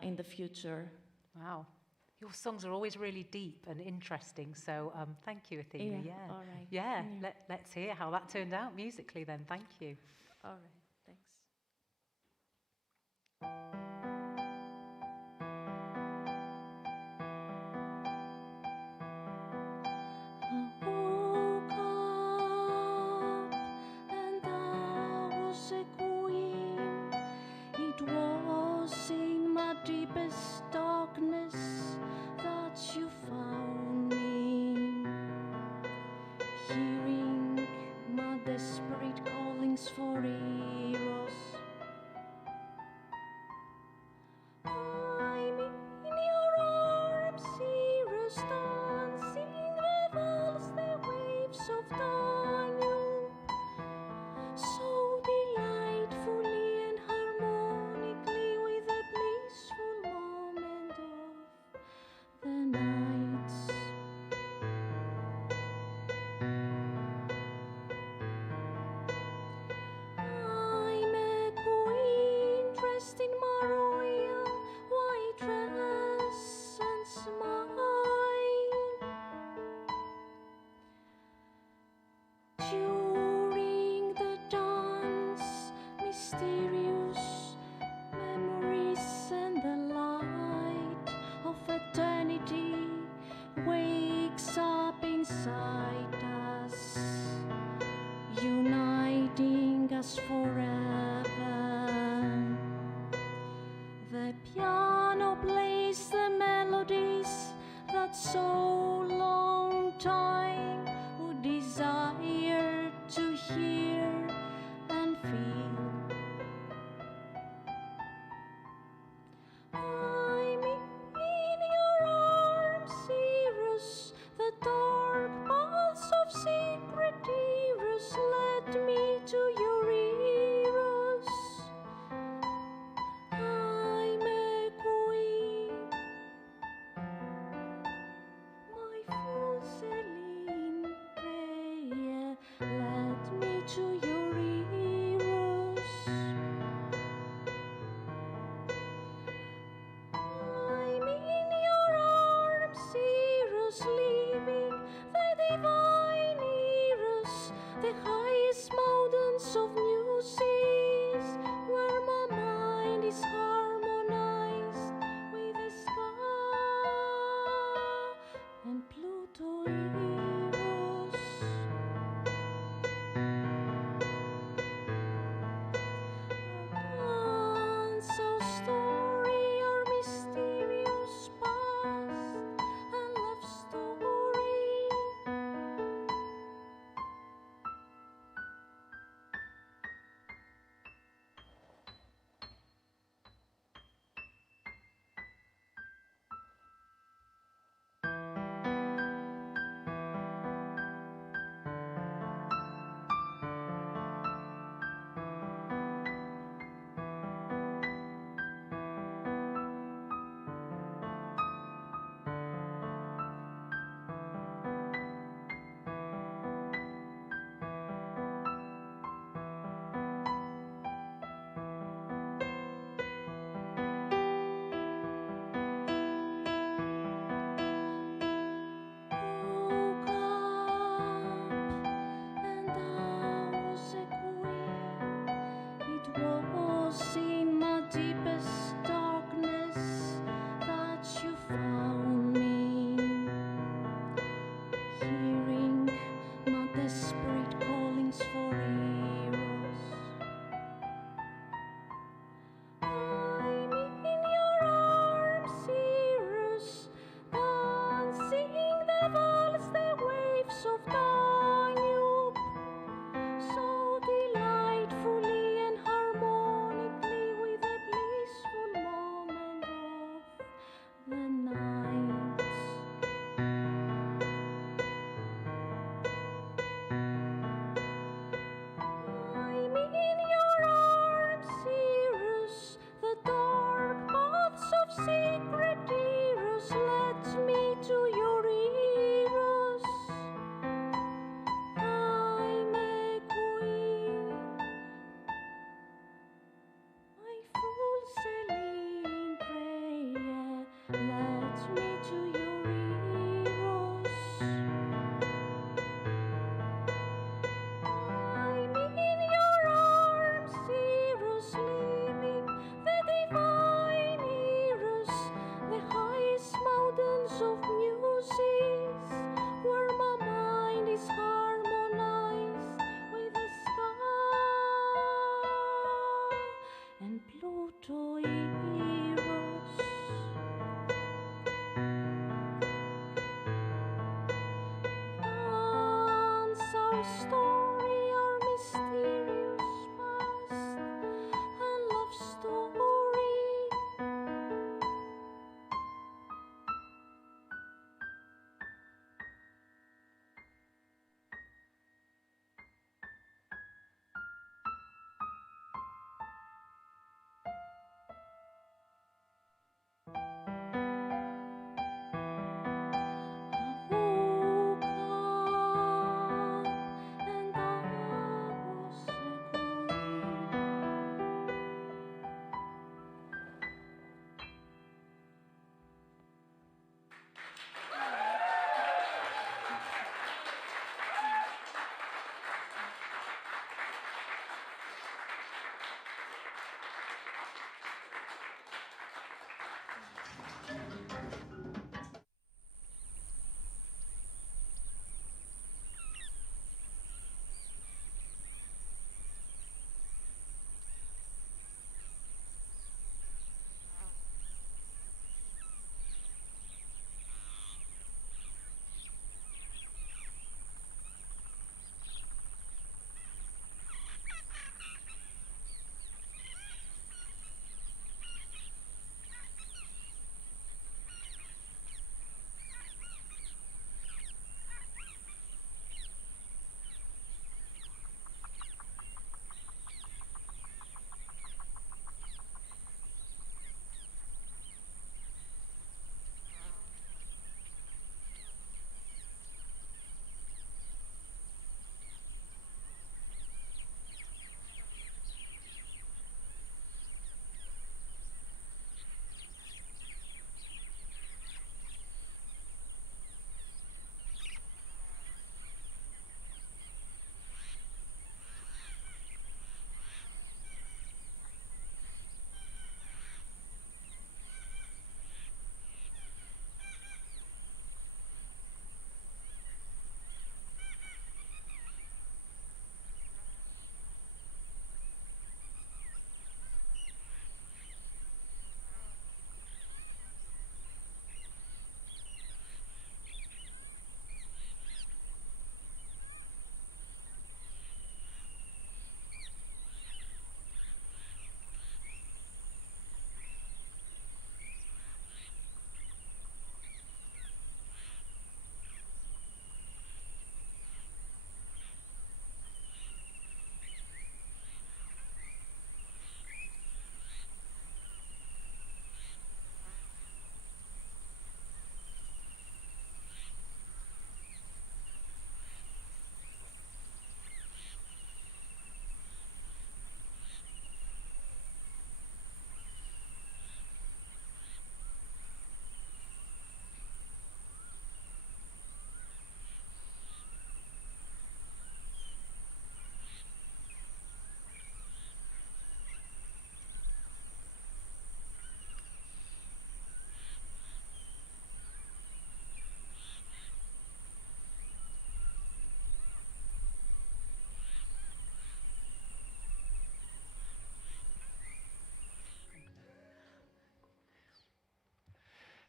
in the future. Wow. Your songs are always really deep and interesting, so thank you, Athena. Yeah, all right. Yeah, let's hear how that turned out musically then. Thank you. All right, thanks. I woke up and I was a queen. It was in my deepest darkness that you found me, hearing my desperate callings for heroes.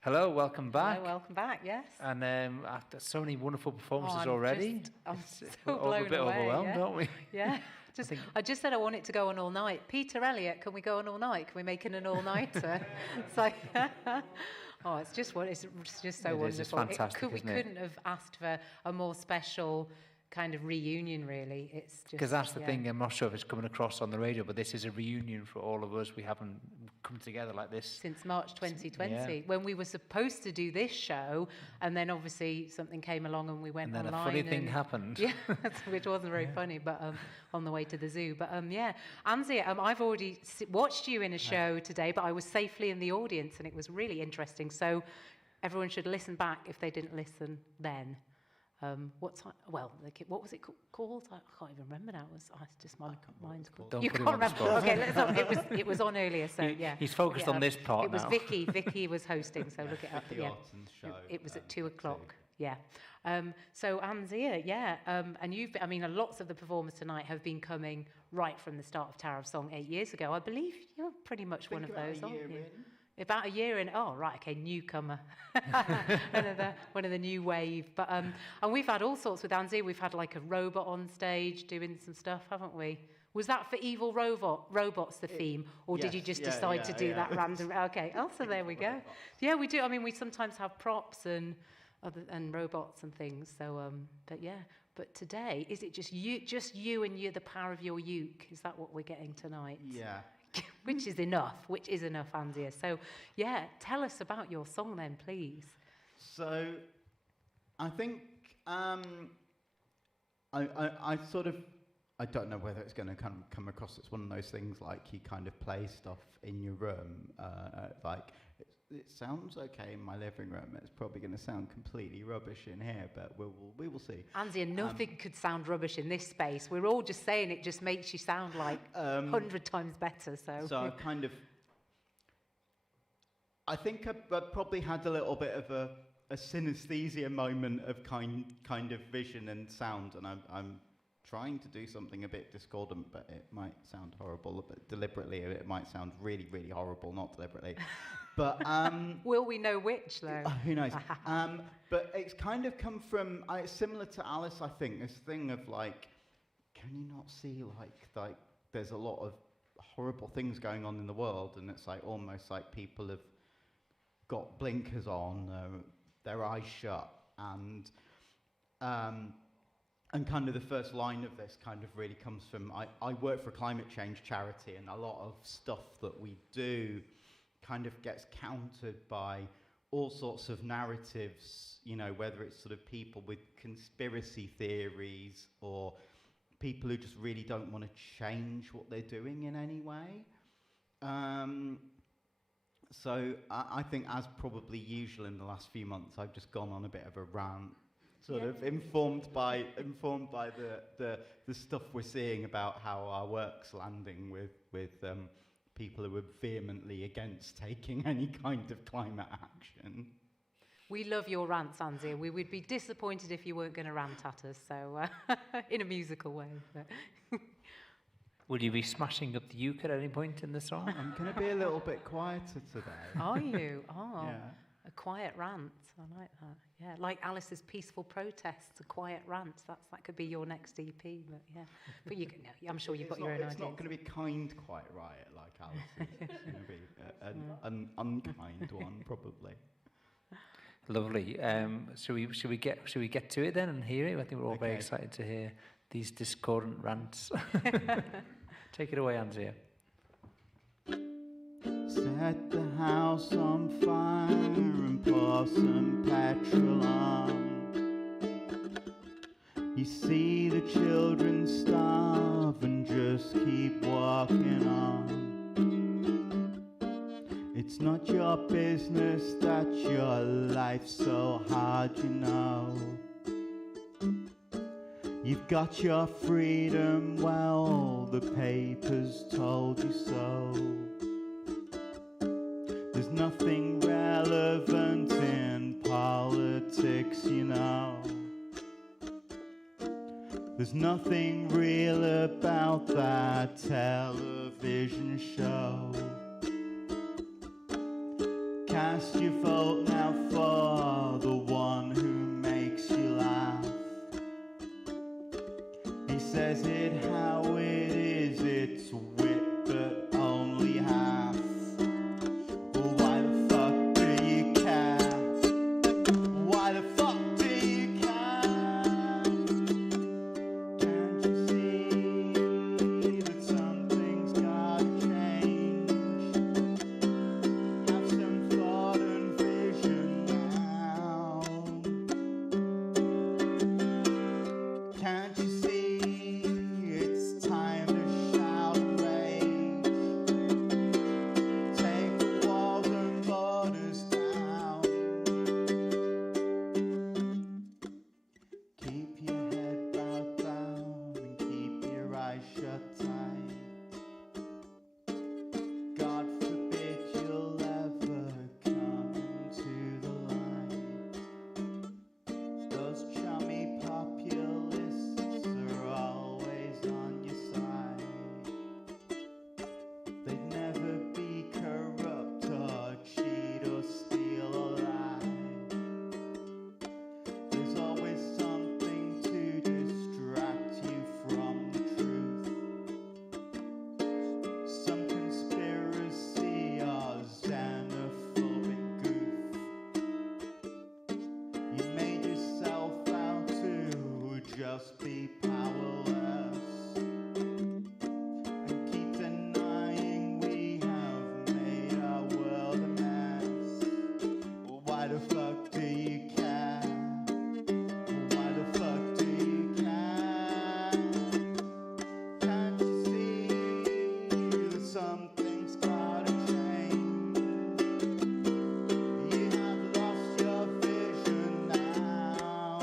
Hello, welcome back. Hello, welcome back, yes. And after so many wonderful performances I'm already, I'm it's- so we're all a blown bit away, overwhelmed, yeah. aren't we? Yeah. I just said I want it to go on all night. Peter Elliott, can we go on all night? Can we make it an all-nighter? It's like, oh, it's just so It is, wonderful. it's fantastic, We isn't it? couldn't have asked for a more special kind of reunion, really. It's just Because that's the yeah. thing, I'm not sure if it's coming across on the radio, but this is a reunion for all of us. We haven't come together like this. Since March 2020, Yeah. when we were supposed to do this show, and then obviously something came along and we went And then online. a funny thing and- happened. Yeah, which wasn't very funny, but on the way to the zoo. But yeah, Anzia, I've already watched you in a show today, but I was safely in the audience, and it was really interesting. So everyone should listen back if they didn't listen then. What was it called? I can't even remember now. My mind's called. Don't You put him can't on the remember. spot. Okay, let's not. It was on earlier, so yeah. He's focused on this part It was now. Vicky. Vicky was hosting, so look it up. Vicky Yeah, Orton's show, it was at 2 at o'clock. 2. Yeah. So Anzia, yeah, and lots of the performers tonight have been coming right from the start of Tower of Song 8 years ago. I believe you're pretty much one of those, aren't you? About a year in. Oh, right, okay, newcomer. one of the new wave. But and we've had all sorts with Anzia. We've had like a robot on stage doing some stuff, haven't we? Was that for Evil Robots, the theme? Or did you just decide to do that random? Okay, so there we go. Yeah, we do. I mean, we sometimes have props and robots and things. So, but yeah. But today, is it just you and the power of your uke? Is that what we're getting tonight? Yeah. Which is enough, Anzia. So, yeah, tell us about your song then, please. So, I think I don't know whether it's going to come across. It's one of those things like you kind of play stuff in your room, like it sounds okay in my living room. It's probably going to sound completely rubbish in here, but we will see. Anzia, nothing could sound rubbish in this space. We're all just saying it just makes you sound like 100 times better. So I've kind of, I think I probably had a little bit of a synesthesia moment of kind of vision and sound, and I'm trying to do something a bit discordant, but it might sound horrible. But deliberately, it might sound really, really horrible, not deliberately. But will we know which though? Who knows? But it's kind of come from it's similar to Alice, I think. This thing of like, can you not see like there's a lot of horrible things going on in the world, and it's like almost like people have got blinkers on, their eyes shut, and kind of the first line of this kind of really comes from I work for a climate change charity, and a lot of stuff that we do kind of gets countered by all sorts of narratives, you know, whether it's sort of people with conspiracy theories or people who just really don't want to change what they're doing in any way. So I think, as probably usual in the last few months, I've just gone on a bit of a rant, sort of informed by the stuff we're seeing about how our work's landing with people who are vehemently against taking any kind of climate action. We love your rants, Anzia. We would be disappointed if you weren't going to rant at us, so in a musical way. But Will you be smashing up the uke at any point in the song? I'm going to be a little bit quieter today. Are you? Oh, Yeah. a quiet rant. I like that. Yeah, like Alice's peaceful protests, a quiet rant. That could be your next EP. But yeah, but you can. I'm sure you've got your own ideas. It's not going to be kind quiet riot like Alice's. It's going to be an unkind one, probably. Lovely. Should we get to it then and hear it? I think we're all very Okay. excited to hear these discordant rants. Take it away, Anzia. Set the house on fire and pour some petrol on. You see the children starve and just keep walking on. It's not your business that your life's so hard, you know. You've got your freedom, well, the papers told you so. There's nothing relevant in politics, you know. There's nothing real about that television show. Cast your vote now for the one who makes you laugh. He says it how it is, it's wit but only half. Well, why the fuck do you care? Why the fuck do you care? Can't you see that something's gotta change? Have some thought and vision now. Can't you see it's time to shout and rage? Take the walls and borders down. Keep your head bowed down and keep your eyes shut tight. God forbid you'll ever come into the light. Those chummy populists are always on your side. They'd never be corrupt or cheat or steal or lie. There's always something to distract you from the truth. Some conspiracy or xenophobic goof. You made yourself out to just be powerless and keep denying we have made our world a mess. Well, why the fuck do you care? Why the fuck do you care? Can't you see that something's gotta change? You have lost your vision now.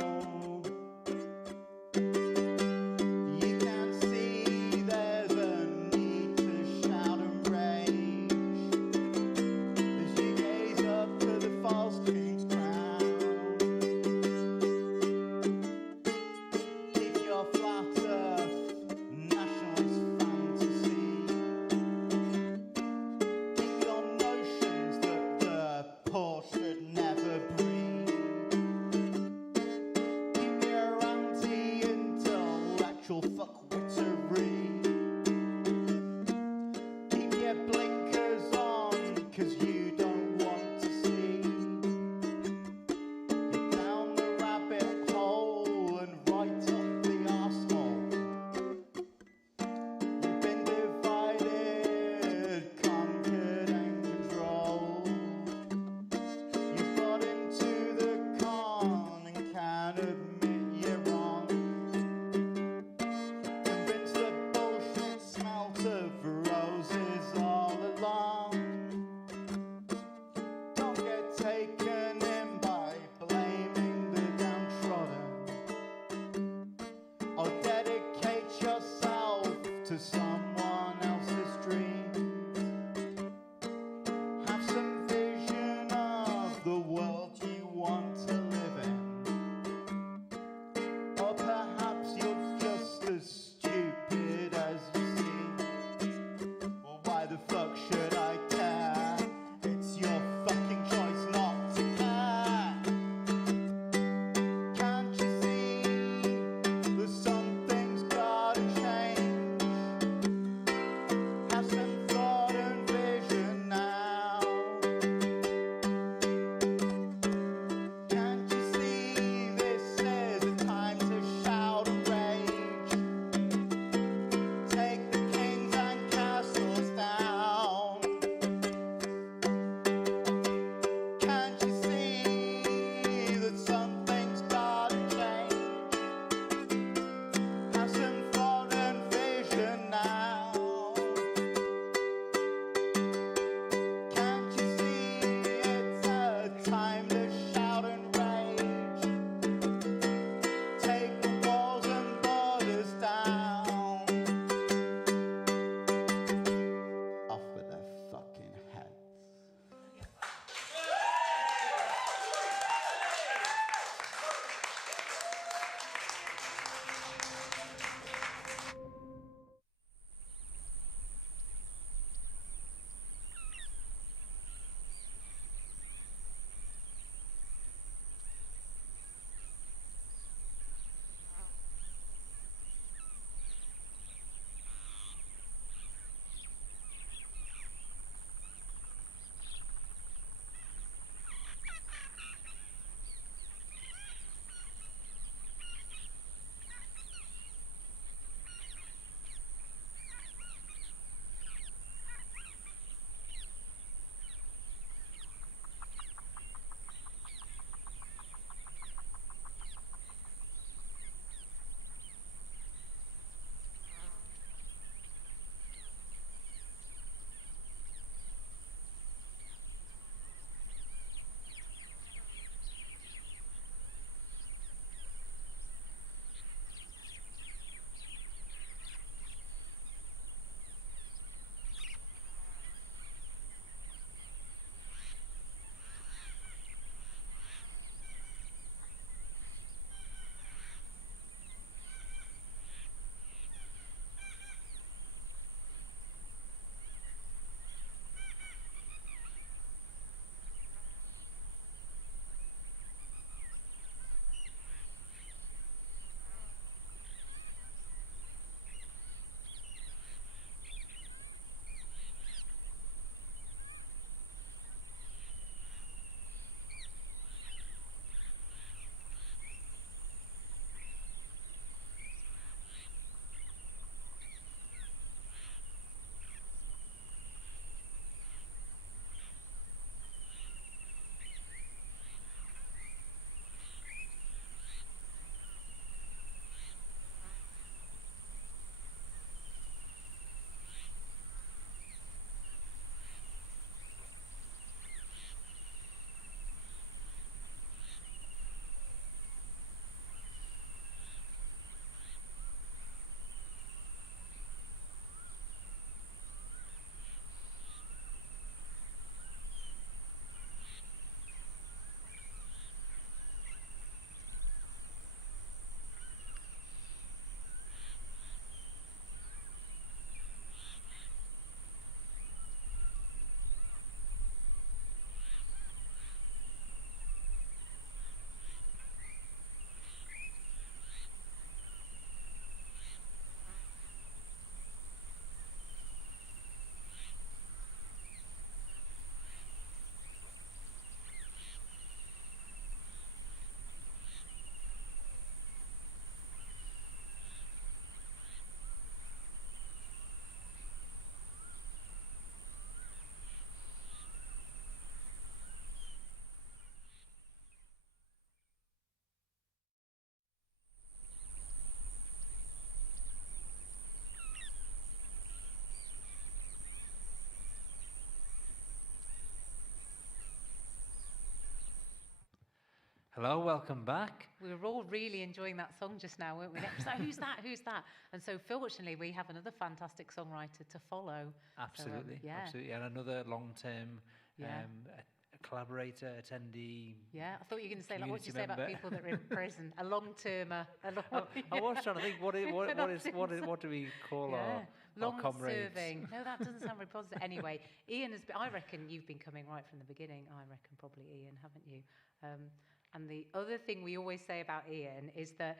Hello, welcome back. We were all really enjoying that song just now, weren't we? It was like, who's that? Who's that? And so, fortunately, we have another fantastic songwriter to follow. Absolutely, So, yeah. absolutely. And another long-term Yeah. a collaborator, attendee. Yeah, I thought you were going to say, like, what do you say community about member. people that are in prison? A long-termer. I was trying to think, what do we call our comrades? Long-serving. No, that doesn't sound very positive. Anyway, Ian has been, I reckon you've been coming right from the beginning. I reckon probably Ian, haven't you? And the other thing we always say about Ian is that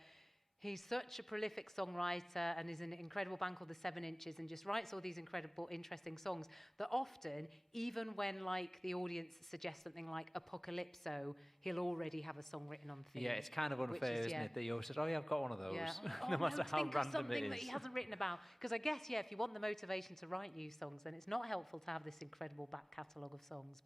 he's such a prolific songwriter and is an incredible band called the 7 Inches and just writes all these incredible, interesting songs that often, even when like the audience suggests something like Apocalypso, he'll already have a song written on theme. Yeah, it's kind of unfair, isn't it? That you always say, oh yeah, I've got one of those. Yeah. No matter how think of random something it that is. he hasn't written about. Because I guess, yeah, if you want the motivation to write new songs, then it's not helpful to have this incredible back catalogue of songs.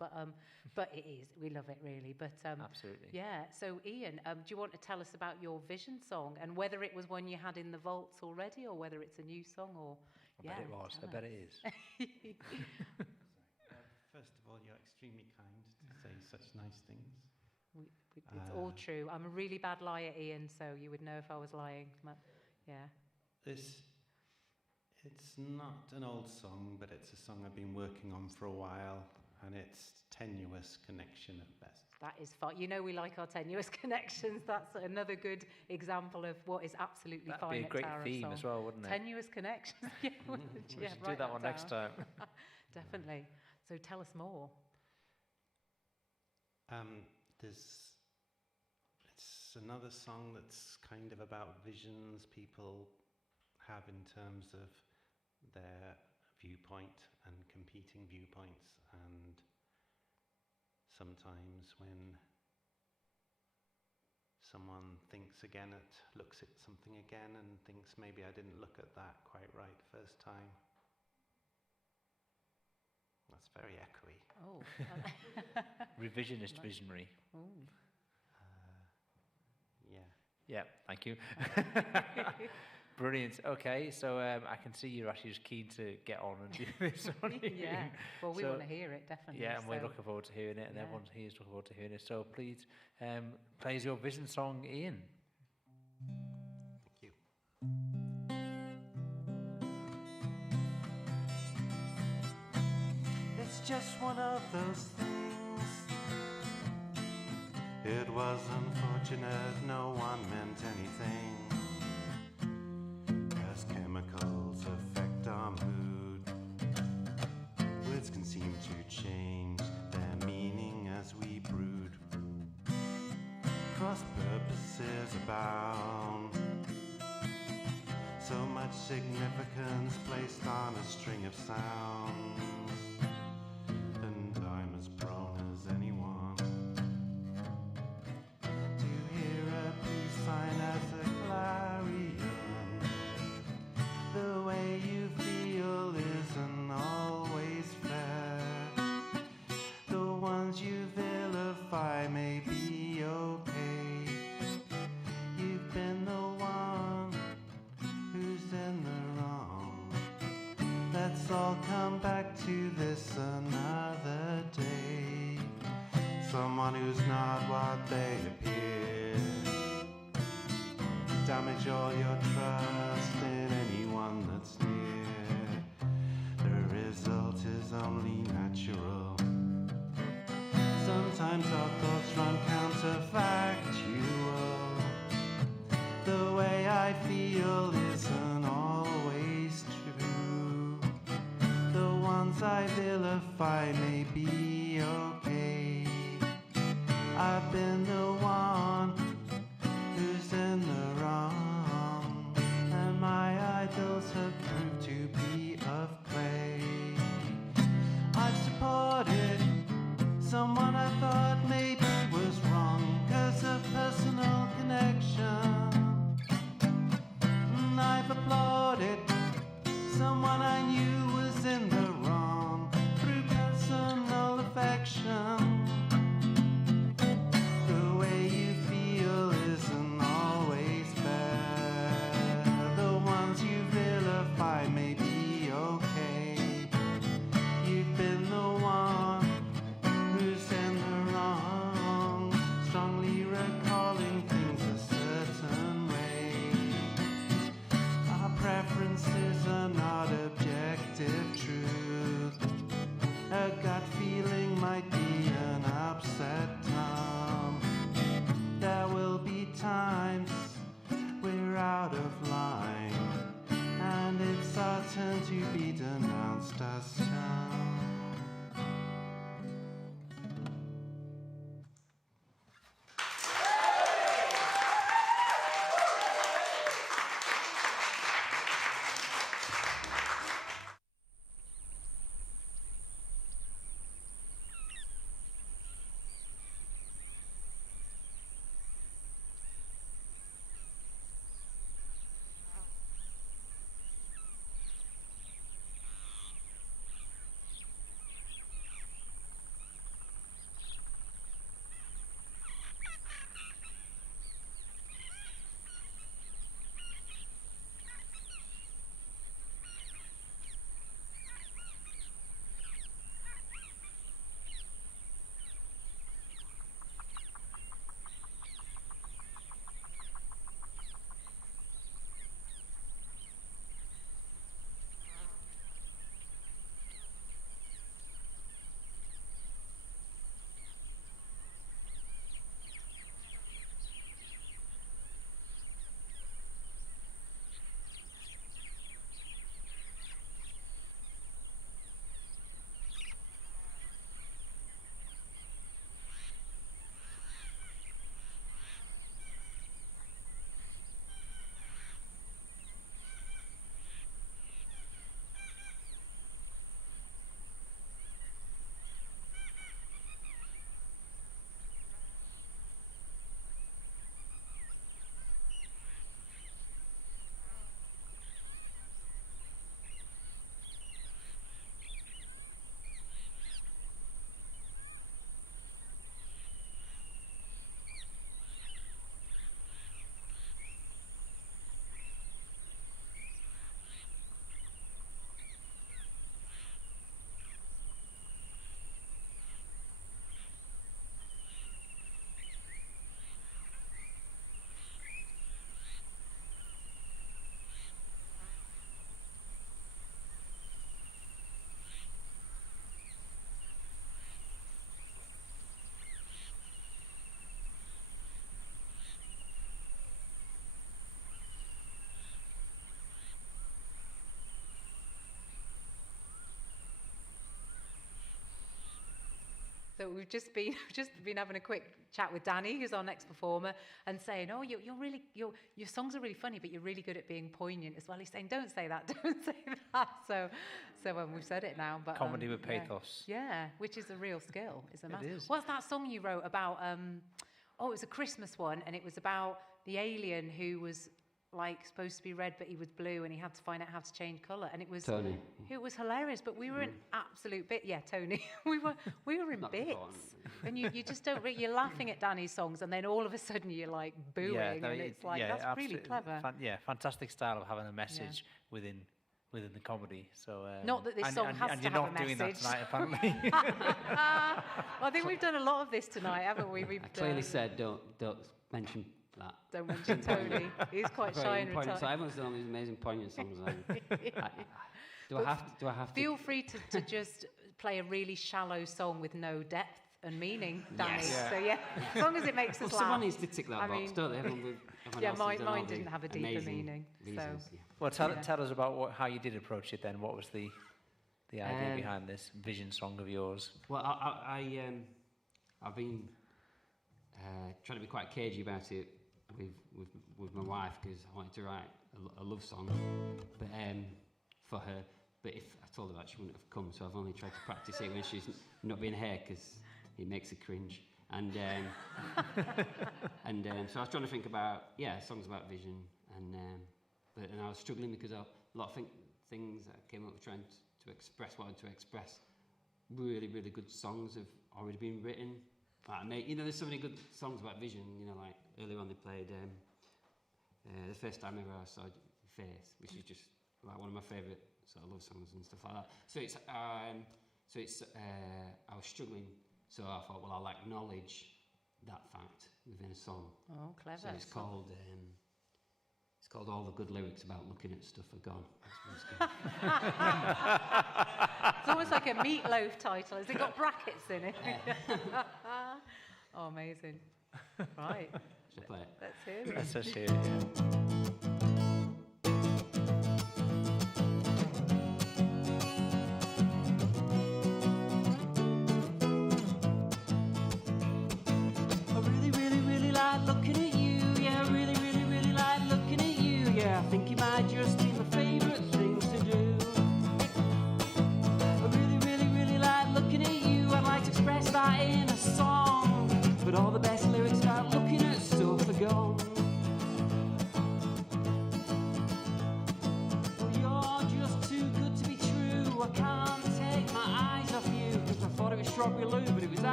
But it is. We love it, really. But Absolutely. Yeah. So, Ian, do you want to tell us about your Vision song and whether it was one you had in the vaults already or whether it's a new song or... I bet it was. I bet it is. First of all, you're extremely kind to say such nice things. It's all true. I'm a really bad liar, Ian, so you would know if I was lying. Yeah. It's not an old song, but it's a song I've been working on for a while, and it's tenuous connection at best. That is fine. You know we like our tenuous connections. That's another good example of what is absolutely That'd fine be a at great Tower of theme Song. as well, wouldn't it? Tenuous connections. Yeah, We should do that one next time. Definitely. So tell us more. It's another song that's kind of about visions people have in terms of their viewpoint and competing viewpoints, and sometimes when someone looks at something again and thinks maybe I didn't look at that quite right first time. That's very echoey. Oh. Revisionist visionary. Ooh. Yeah. Yeah, thank you. Brilliant. Okay, so I can see you're actually just keen to get on and do this one. Yeah, well, we want to hear it, definitely. Yeah, and we're looking forward to hearing it, and everyone here is looking forward to hearing it. So please, play us your vision song, Ian. Thank you. It's just one of those things. It was unfortunate, no one meant anything. As chemicals affect our mood, words can seem to change their meaning as we brood. Cross purposes abound, so much significance placed on a string of sounds, and I'm as prone as anyone to hear a peace sign as a clarion. The way you feel isn't always fair. The ones you vilify may be okay. You've been the one who's in the wrong. Let's all come back to this another day. Someone who's not what they appear. Damage all your trust in anyone that's near. The result is only natural. Sometimes our thoughts run counterfactual. The way I feel isn't always true. The ones I vilify may be okay. I've been the one who's in the wrong, and my idols have proved to be of clay. I've supported someone I thought maybe was wrong 'cause of personal connection. And I've applauded someone I knew was in the wrong through personal affection. The way out of line, and it's our turn to be denounced as scum. So we've just been having a quick chat with Danny, who's our next performer, and saying, "Oh, your songs are really funny, but you're really good at being poignant as well." He's saying, "Don't say that, don't say that." So we've said it now. But comedy with pathos. Yeah, which is a real skill. It's a massive. It is. What's that song you wrote about? It was a Christmas one, and it was about the alien who was like supposed to be red, but he was blue, and he had to find out how to change colour. And it was Tony. It was hilarious, but we were in absolute bit. Yeah, Tony. we were in bits, and you just don't. You're laughing at Danny's songs, and then all of a sudden you're like booing, and it's like that's really clever. Fantastic style of having a message within the comedy. So not that this song has to have a message. And you're not doing that tonight, apparently. Well, I think we've done a lot of this tonight, haven't we? I clearly said don't mention that. Don't mention Tony. He's quite shy and retired. So everyone's done all these amazing poignant songs. Do I have to? Feel free to just play a really shallow song with no depth and meaning, Danny. Yes. So as long as it makes us laugh. Someone needs to tick that box, don't they? Everyone mine didn't have a deeper meaning. Reasons, so. Well, tell us about how you did approach it then. What was the idea behind this vision song of yours? Well, I've been trying to be quite cagey about it with my wife, because I wanted to write a love song, but for her. But if I told her that, she wouldn't have come. So I've only tried to practice it when she's not being here, because it makes her cringe. And so I was trying to think about songs about vision, and I was struggling because a lot of things that I came up with trying to express what I wanted to express. Really, really good songs have already been written. There's so many good songs about vision. Like earlier on they played the first time ever I saw Face, which is just like one of my favourite sort of love songs and stuff like that. So it's I was struggling, so I thought, well, I'll acknowledge that fact within a song. Oh, clever. So it's called All the Good Lyrics About Looking at Stuff Are Gone. It's almost like a Meatloaf title. Has it got brackets in it? Oh, amazing. Right. Should I play it? Let's hear it. Let's just hear it.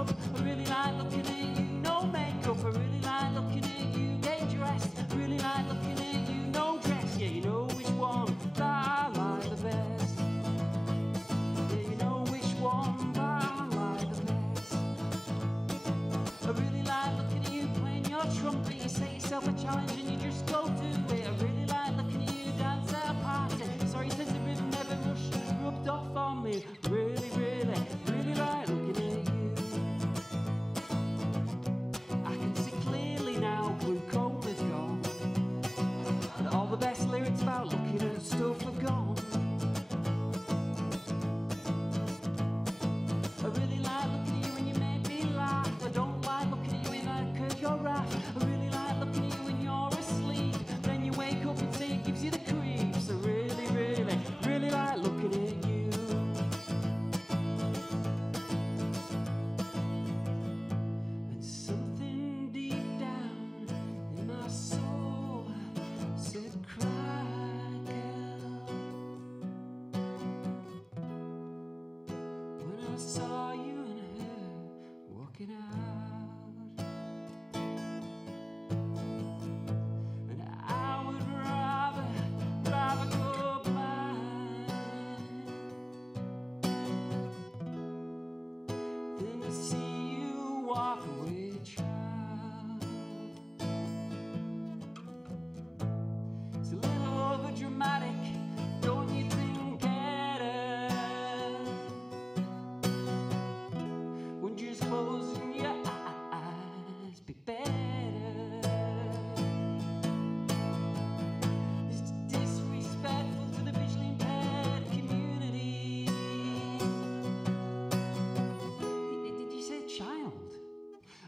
up. I really like looking at you, no makeup. I really like looking at you, get dressed. I really like looking at you, no dress. Yeah, you know which one that I like the best. Yeah, you know which one that I like the best. I really like looking at you playing your trumpet. You set yourself a challenge and you just go do it. I really like looking at you dance at a party. Sorry, says the rhythm never rushed, rubbed off on me. Really, really, really like looking at you. I can see clearly now, glaucoma's gone. And all the best lyrics about looking at stuff are gone. I really like looking at you when you make me laugh. I don't like looking at you when I curse your wrath. I really like looking at you when you're asleep. Then you wake up and say it gives you the creeps. I really, really, really like looking at you. And something deep down in my soul said, cry, girl. When I saw you and her walking out, and I would rather go blind than to see you walk away, child. It's a little over dramatic, don't you think, Etta? Wouldn't you just closing your eyes be better? It's disrespectful to the visually impaired community. Did you say child?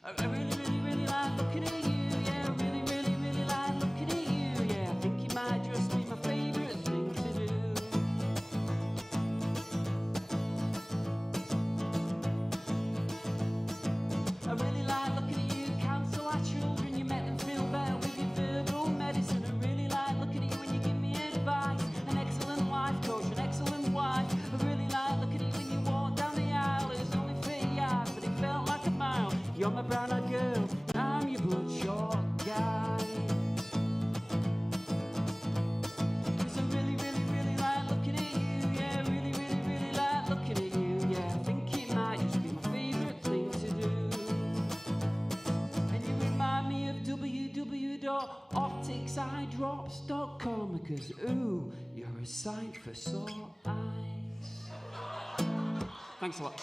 I really, really, really like looking at you. Yeah, I really, really, really like looking at you. Yeah, I think it might just be my favorite thing to do. I really like looking at you, counsel our children. You make them feel better with your verbal medicine. I really like looking at you when you give me advice. An excellent life coach, an excellent wife. I really like looking at you when you walk down the aisle. It was only 30 yards, but it felt like a mile. You're my brown-eyed girl, I'm your bloodshot guy. 'Cause I really, really, really like looking at you. Yeah, I really, really, really like looking at you. Yeah, I think it might just be my favourite thing to do. And you remind me of www.opticseyedrops.com because, ooh, you're a sight for sore eyes. Thanks a lot.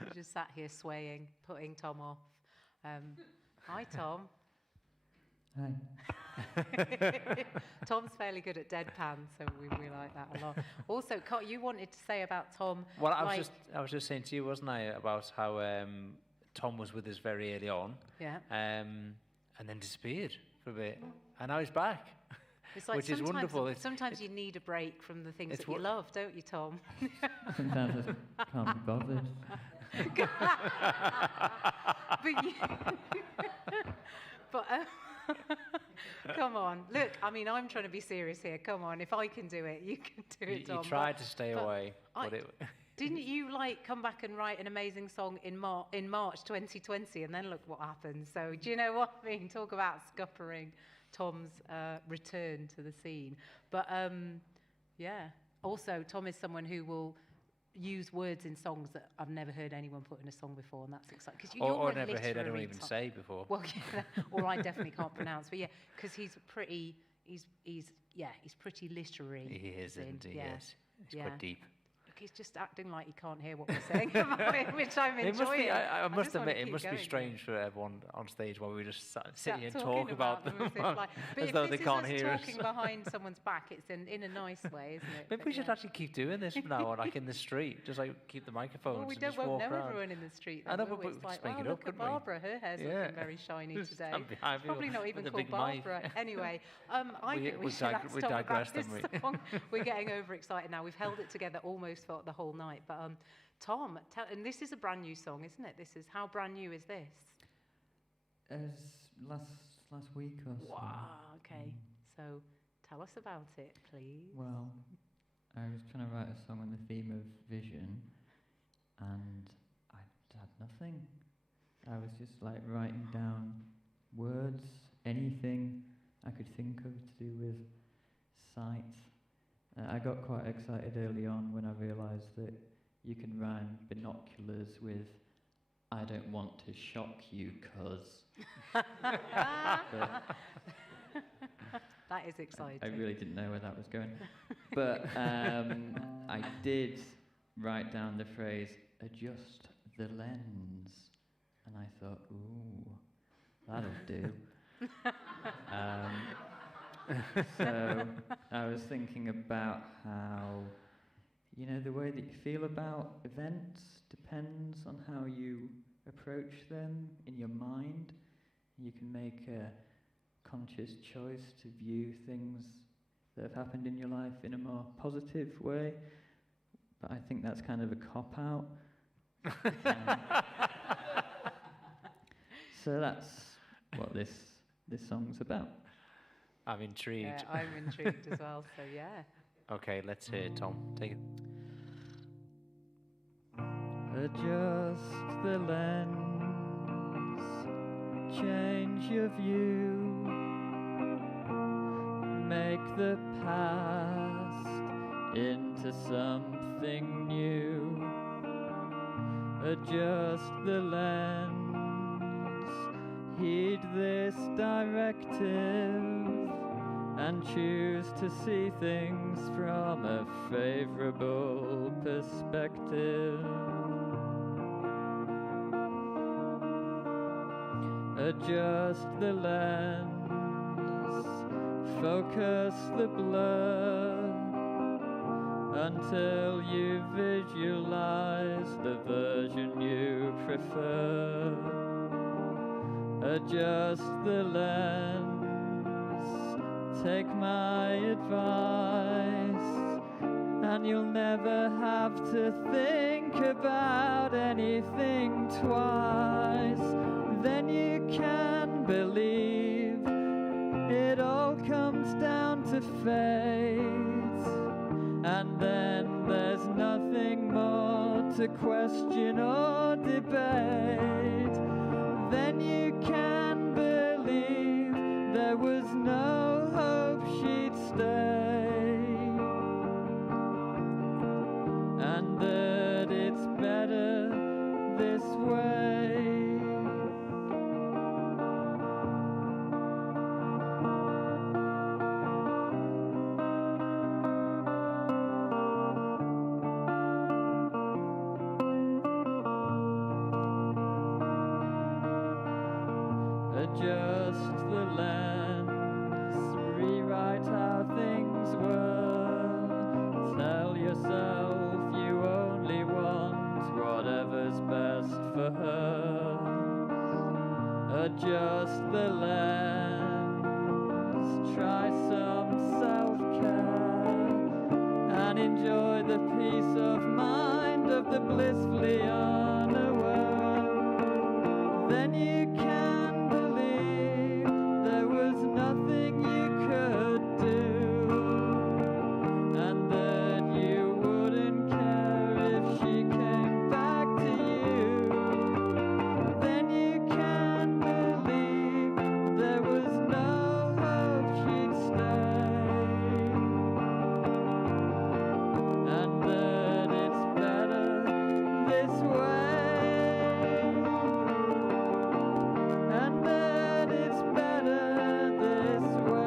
We just sat here swaying, putting Tom off. Hi, Tom. Hi. Tom's fairly good at deadpan, so we like that a lot. Also, you wanted to say about Tom. Well, I was just saying to you, wasn't I, about how Tom was with us very early on. Yeah. And then disappeared for a bit, and now he's back. It's like which is wonderful. Sometimes you need a break from the things that you love, don't you, Tom? Sometimes I can't be bothered. But come on, look. I mean, I'm trying to be serious here. Come on, if I can do it, you can do it, Tom. You tried to stay away, but didn't you come back and write an amazing song in March 2020, and then look what happened? So do you know what I mean? Talk about scuppering Tom's return to the scene. But yeah, also Tom is someone who will use words in songs that I've never heard anyone put in a song before, and that's exciting. Or never heard anyone even say before. Well, yeah, or I definitely can't pronounce. But yeah, because he's pretty literary. He is, isn't he? Yeah. Yes, he's quite deep. He's just acting like he can't hear what we're saying about him, which I'm enjoying. I must admit, it must be strange for everyone on stage while we just sit here and talk about them as though they can't hear us. But if talking behind someone's back, it's in a nice way, isn't it? Maybe we should actually keep doing this from now on, like in the street, just like keep the microphones. Well, we and just won't walk know around. everyone in the street. I know, though, but it's like, make it up, look at couldn't we? Barbara, her hair's looking very shiny today. Stand Probably not even with a called big mic. Barbara. Anyway, I think we should we stop digress, about this don't we? song. We're getting overexcited now. We've held it together almost for the whole night, but. Tom, and this is a brand new song, isn't it? How brand new is this? Last week or so. Wow, okay. So tell us about it, please. Well, I was trying to write a song on the theme of vision, and I had nothing. I was just like writing down words, anything I could think of to do with sight. I got quite excited early on when I realised that you can rhyme binoculars with "I don't want to shock you, cuz." That is exciting. I really didn't know where that was going. But I did write down the phrase, "adjust the lens." And I thought, ooh, that'll do. So I was thinking about how, the way that you feel about events depends on how you approach them in your mind. You can make a conscious choice to view things that have happened in your life in a more positive way, but I think that's kind of a cop-out. So that's what this song's about. I'm intrigued. Yeah, I'm intrigued as well, so yeah. Okay, let's hear it, Tom. Take it. Adjust the lens, change your view, make the past into something new. Adjust the lens, heed this directive, and choose to see things from a favorable perspective. Adjust the lens, focus the blur, until you visualize the version you prefer. Adjust the lens, take my advice, and you'll never have to think about anything twice. Then you can believe it all comes down to fate, and then there's nothing more to question or debate. Then you can believe there was no hope she'd stay, and that it's better this way. adjust the lens, rewrite how things were, tell yourself you only want whatever's best for her. Adjust the lens, try some self-care, and enjoy the peace of mind of the blissfully unaware. Then you can believe there was nothing you could do, and that you wouldn't care if she came back to you. Then you can believe there was no hope she'd stay, and that it's better this way, and that it's better this way.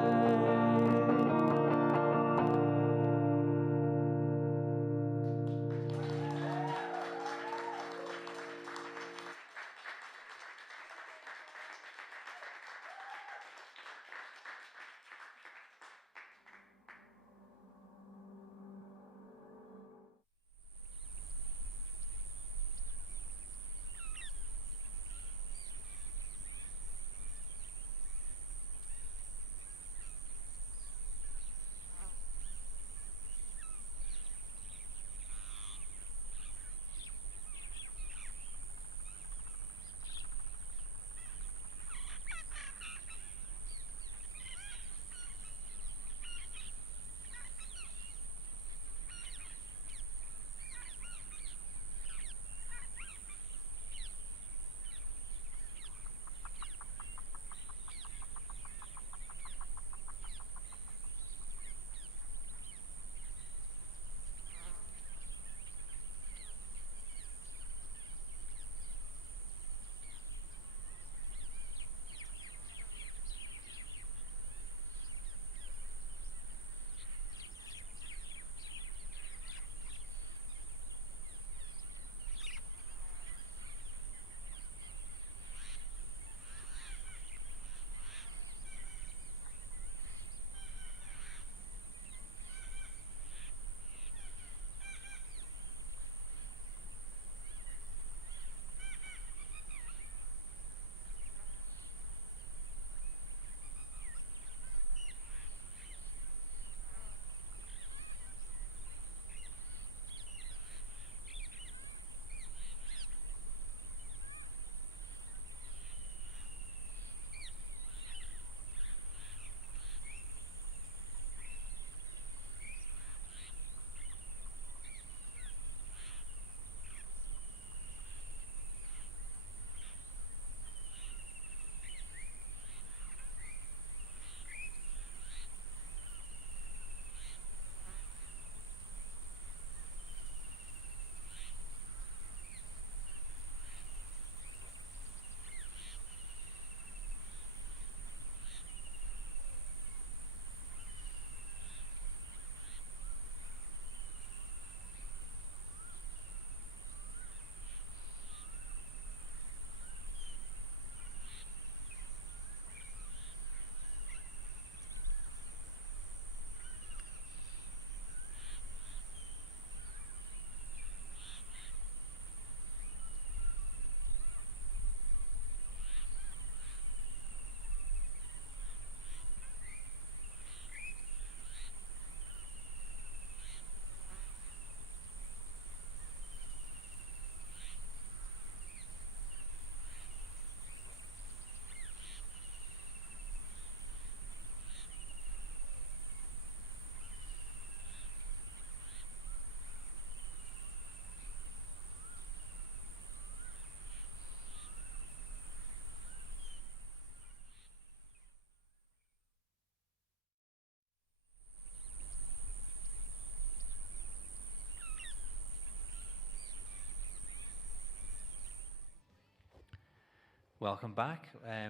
Welcome back.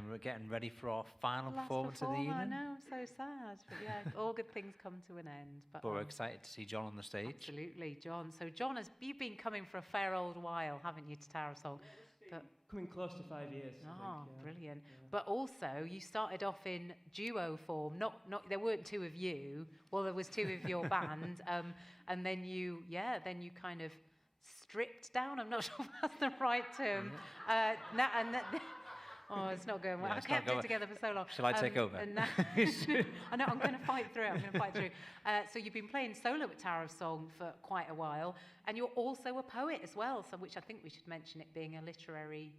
We're getting ready for our final performance of the I evening. know, I'm so sad. But yeah, all good things come to an end. But we're excited to see John on the stage. Absolutely, John. So John, you've been coming for a fair old while, haven't you, to Tara Song? But coming close to 5 years. I oh, think, yeah. brilliant! Yeah. But also, you started off in duo form. Not there weren't two of you. Well, there was two of your band, and then you kind of stripped down. I'm not sure if that's the right term. Oh, it's not going well. Yeah, I it's kept not it going. together for so long. Shall I take over? And now, I know, I'm going to fight through it. So you've been playing solo at Tower of Song for quite a while, and you're also a poet as well, so which I think we should mention it being a literary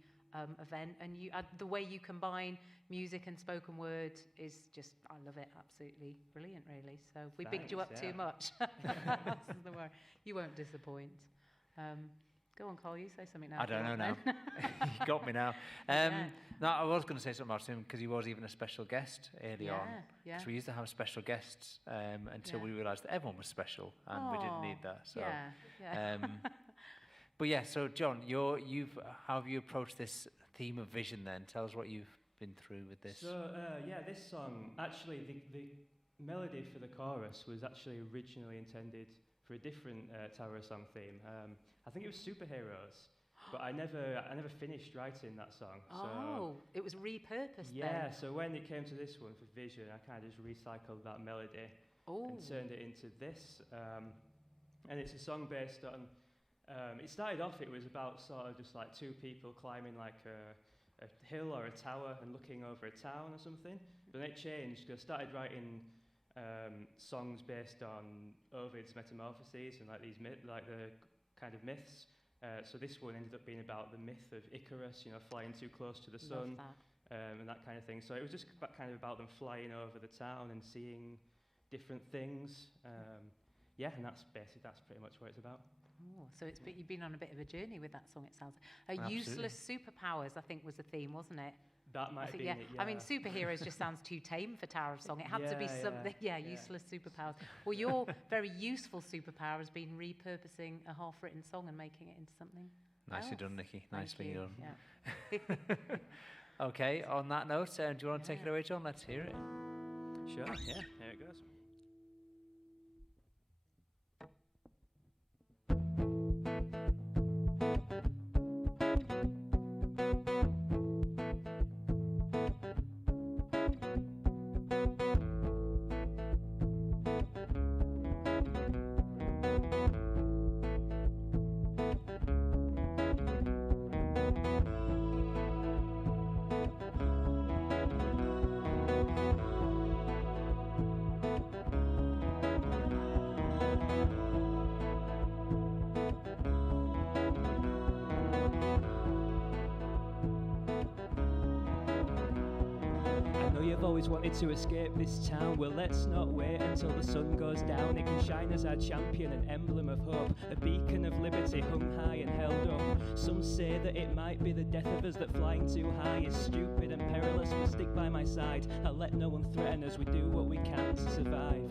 event. And the way you combine music and spoken word is just, I love it, absolutely brilliant, really. So we bigged you up too much. That's the word. You won't disappoint. Go on, Carl, you say something now. I don't know now. You got me now. No, I was going to say something about him because he was even a special guest early on. Yeah. So we used to have special guests until we realised that everyone was special and we didn't need that. So, but yeah, so John, how have you approached this theme of vision then? Tell us what you've been through with this. So, this song, actually, the melody for the chorus was actually originally intended for a different Tower of Song theme. I think it was superheroes, but I never finished writing that song. So it was repurposed yeah, then? So when it came to this one for Vision, I kind of just recycled that melody and turned it into this. And it's a song based on, it started off, it was about sort of just like two people climbing like a hill or a tower and looking over a town or something. But then it changed, because I started writing songs based on Ovid's Metamorphoses and like the kind of myths. So this one ended up being about the myth of Icarus, flying too close to the sun, and that kind of thing. So it was just kind of about them flying over the town and seeing different things. And that's pretty much what it's about. Oh, so you've been on a bit of a journey with that song, it sounds. Useless superpowers, I think, was the theme, wasn't it? That might have been it, yeah. I mean, superheroes just sounds too tame for Tower of Song. It had to be something, useless superpowers. Well, your very useful superpower has been repurposing a half-written song and making it into something Nicely else. done, Nikki. Thank Nicely you. done. Yeah. Okay, on that note, do you want to take it away, John? Let's hear it. Sure, yeah, here it goes. I've always wanted to escape this town. Well, let's not wait until the sun goes down. It can shine as our champion, an emblem of hope, a beacon of liberty hung high and held up. Some say that it might be the death of us, that flying too high is stupid and perilous. We'll stick by my side, I'll let no one threaten us. We do what we can to survive.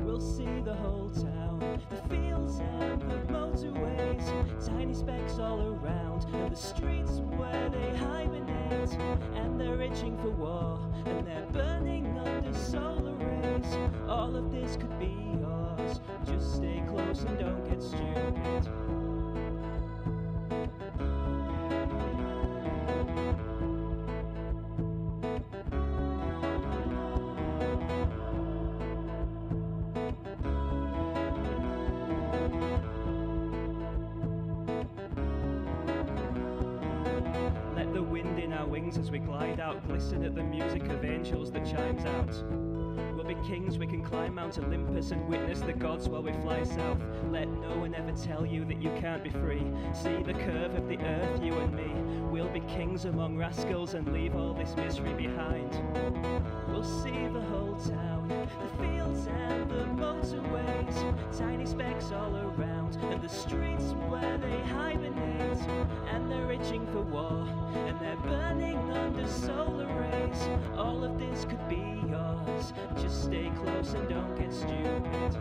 We'll see the whole town, the fields and the motorways, tiny specks all around, and the streets where they hibernate, and they're itching for war, and they're burning under solar rays. All of this could be yours, just stay close and don't get stupid. As we glide out, glisten at the music of angels that chimes out. We'll be kings, we can climb Mount Olympus and witness the gods while we fly south. Let no one ever tell you that you can't be free. See the curve of the earth, you and me. We'll be kings among rascals and leave all this misery behind. We'll see the whole town, the fields and the motorways, tiny specks all around, and the streets where they hibernate, and they're itching for war, and they're burning under solar rays. All of this could be yours, just stay close and don't get stupid.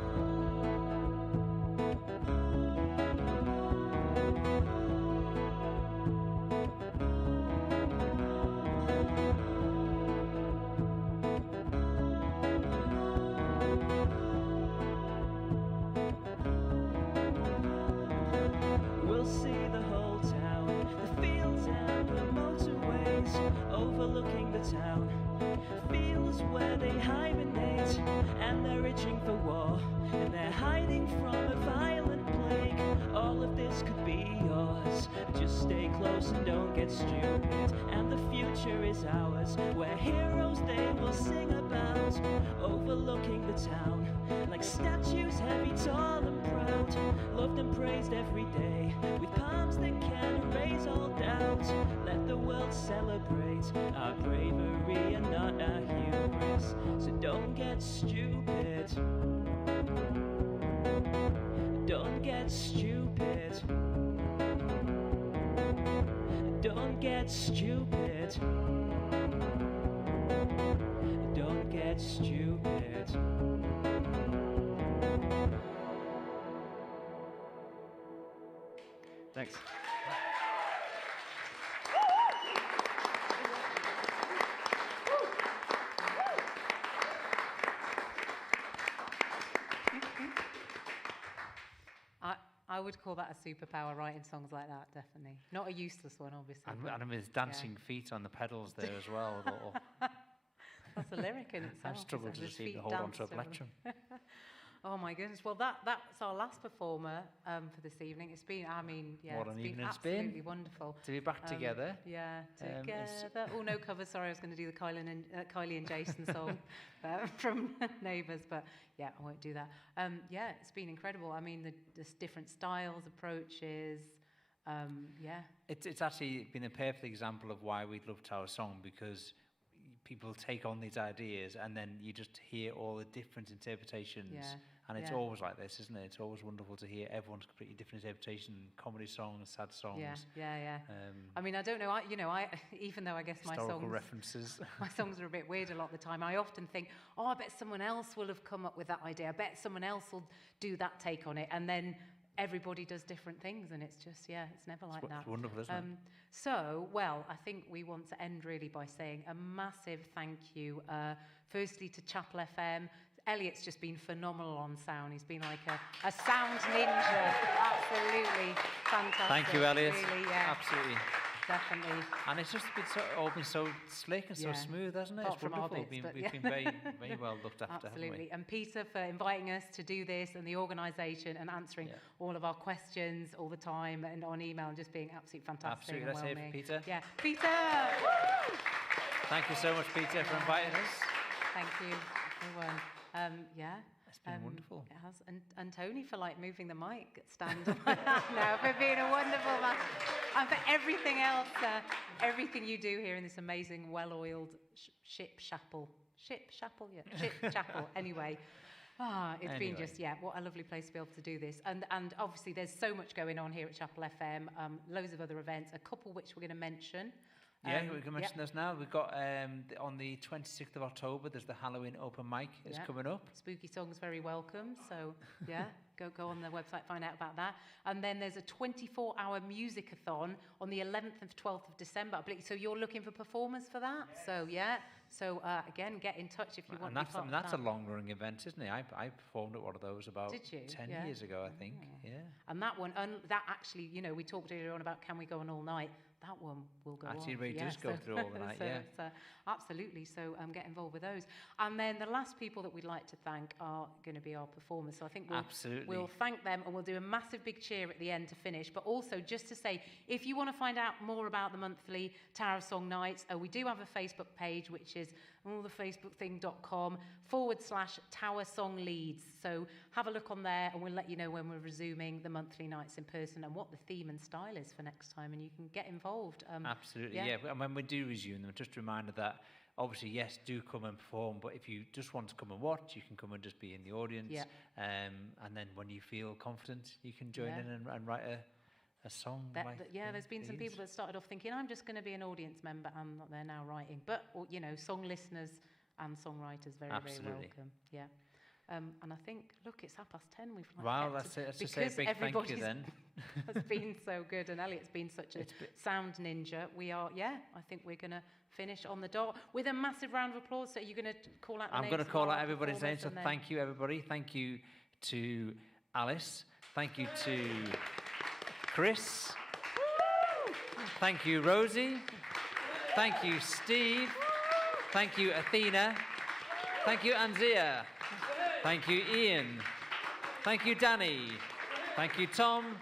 We'll see the whole town, the fields town. Fields where they hibernate, and they're itching for war, and they're hiding from a violent plague. All of this could be yours. Just stay close and don't get stupid. And the future is ours, where heroes they will sing about, overlooking the town, like statues heavy, tall and proud, loved and praised every day, with palms that can erase all doubt. Let the world celebrate our bravery and not our hubris. So don't get stupid. Don't get stupid. Don't get stupid. Don't get stupid. Thanks. I would call that a superpower, writing songs like that, definitely. Not a useless one, obviously. And his dancing feet on the pedals there as well. That's a lyric in itself. I struggled to just even hold on to a plectrum. Oh my goodness! Well, that's our last performer for this evening. It's been, I mean, yeah, What an it's evening been it's been. absolutely wonderful To be back together. Yeah, together. Oh, no cover. Sorry, I was going to do the Kylie and Jason song from Neighbours, but yeah, I won't do that. Yeah, it's been incredible. I mean, there's different styles, approaches. Yeah, It's actually been a perfect example of why we loved our song, because people take on these ideas and then you just hear all the different interpretations. Yeah. And it's Yeah. always like this, isn't it? It's always wonderful to hear everyone's completely different interpretation, comedy songs, sad songs. Yeah. I mean, I don't know. I even though I guess my historical songs references. my songs are a bit weird a lot of the time. I often think, oh, I bet someone else will have come up with that idea. I bet someone else will do that take on it, and then everybody does different things, and it's just it's never like that. It's wonderful, isn't it? So, well, I think we want to end really by saying a massive thank you, firstly to Chapel FM. Elliot's just been phenomenal on sound. He's been like a sound ninja. Absolutely fantastic. Thank you, Elliot. Really, yeah. Absolutely. Definitely. And it's just been all been so slick and so smooth, hasn't it? Apart It's from our wonderful. bits, We've been very, very well looked after, Absolutely. haven't we? And Peter for inviting us to do this, and the organisation, and answering all of our questions all the time and on email, and just being absolutely fantastic. Absolutely. And Let's hear it for Peter. Yeah, Peter! Woo! Thank you so much, Peter, for inviting us. Thank you, everyone. It's been wonderful. It has. And Tony for moving the mic stand now, for being a wonderful man. And for everything else, everything you do here in this amazing, well-oiled ship chapel. Anyway. It's been just, what a lovely place to be able to do this. And obviously there's so much going on here at Chapel FM, loads of other events, a couple which we're going to mention. We can mention those now. We've got on the 26th of October, there's the Halloween open mic is coming up. Spooky songs very welcome. So go on the website, find out about that. And then there's a 24-hour music-a-thon on the 11th and 12th of December. So you're looking for performers for that? Yes. So again, get in touch if you want to be part of that's that. a long-running event, isn't it? I performed at one of those about Did you? 10 years ago, I think. Yeah. And that one, that actually, we talked earlier on about can we go on all night? That one will go Actually, on. really does go through all the night, absolutely. So get involved with those. And then the last people that we'd like to thank are going to be our performers. So I think we'll thank them, and we'll do a massive big cheer at the end to finish. But also just to say, if you want to find out more about the monthly Tower of Song Nights, we do have a Facebook page, which is thefacebookthing.com/Tower Song Leads. So have a look on there, and we'll let you know when we're resuming the monthly nights in person and what the theme and style is for next time, and you can get involved. Absolutely, yeah. And when we do resume them, just a reminder that obviously, yes, do come and perform, but if you just want to come and watch, you can come and just be in the audience. Yeah. And then when you feel confident, you can join in and write a song. There's been some people that started off thinking, I'm just going to be an audience member, and they're now writing. But, song listeners and songwriters, very, very welcome. Yeah. And I think, look, it's 10:30. We've let's just say a big thank you then. Has been so good, and Elliot's been such a sound ninja. We are, I think we're going to finish on the dot with a massive round of applause. So you're going to call out the names? I'm going to call out everybody's names. So then... thank you, everybody. Thank you to Alice. Thank you to Chris. Thank you, Rosie. Thank you, Steve. Thank you, Athena. Thank you, Anzia. Thank you, Ian. Thank you, Danny. Thank you, Tom.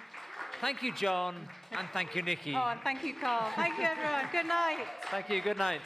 Thank you, John. And thank you, Nikki. Oh, and thank you, Carl. Thank you, everyone. Good night. Thank you. Good night.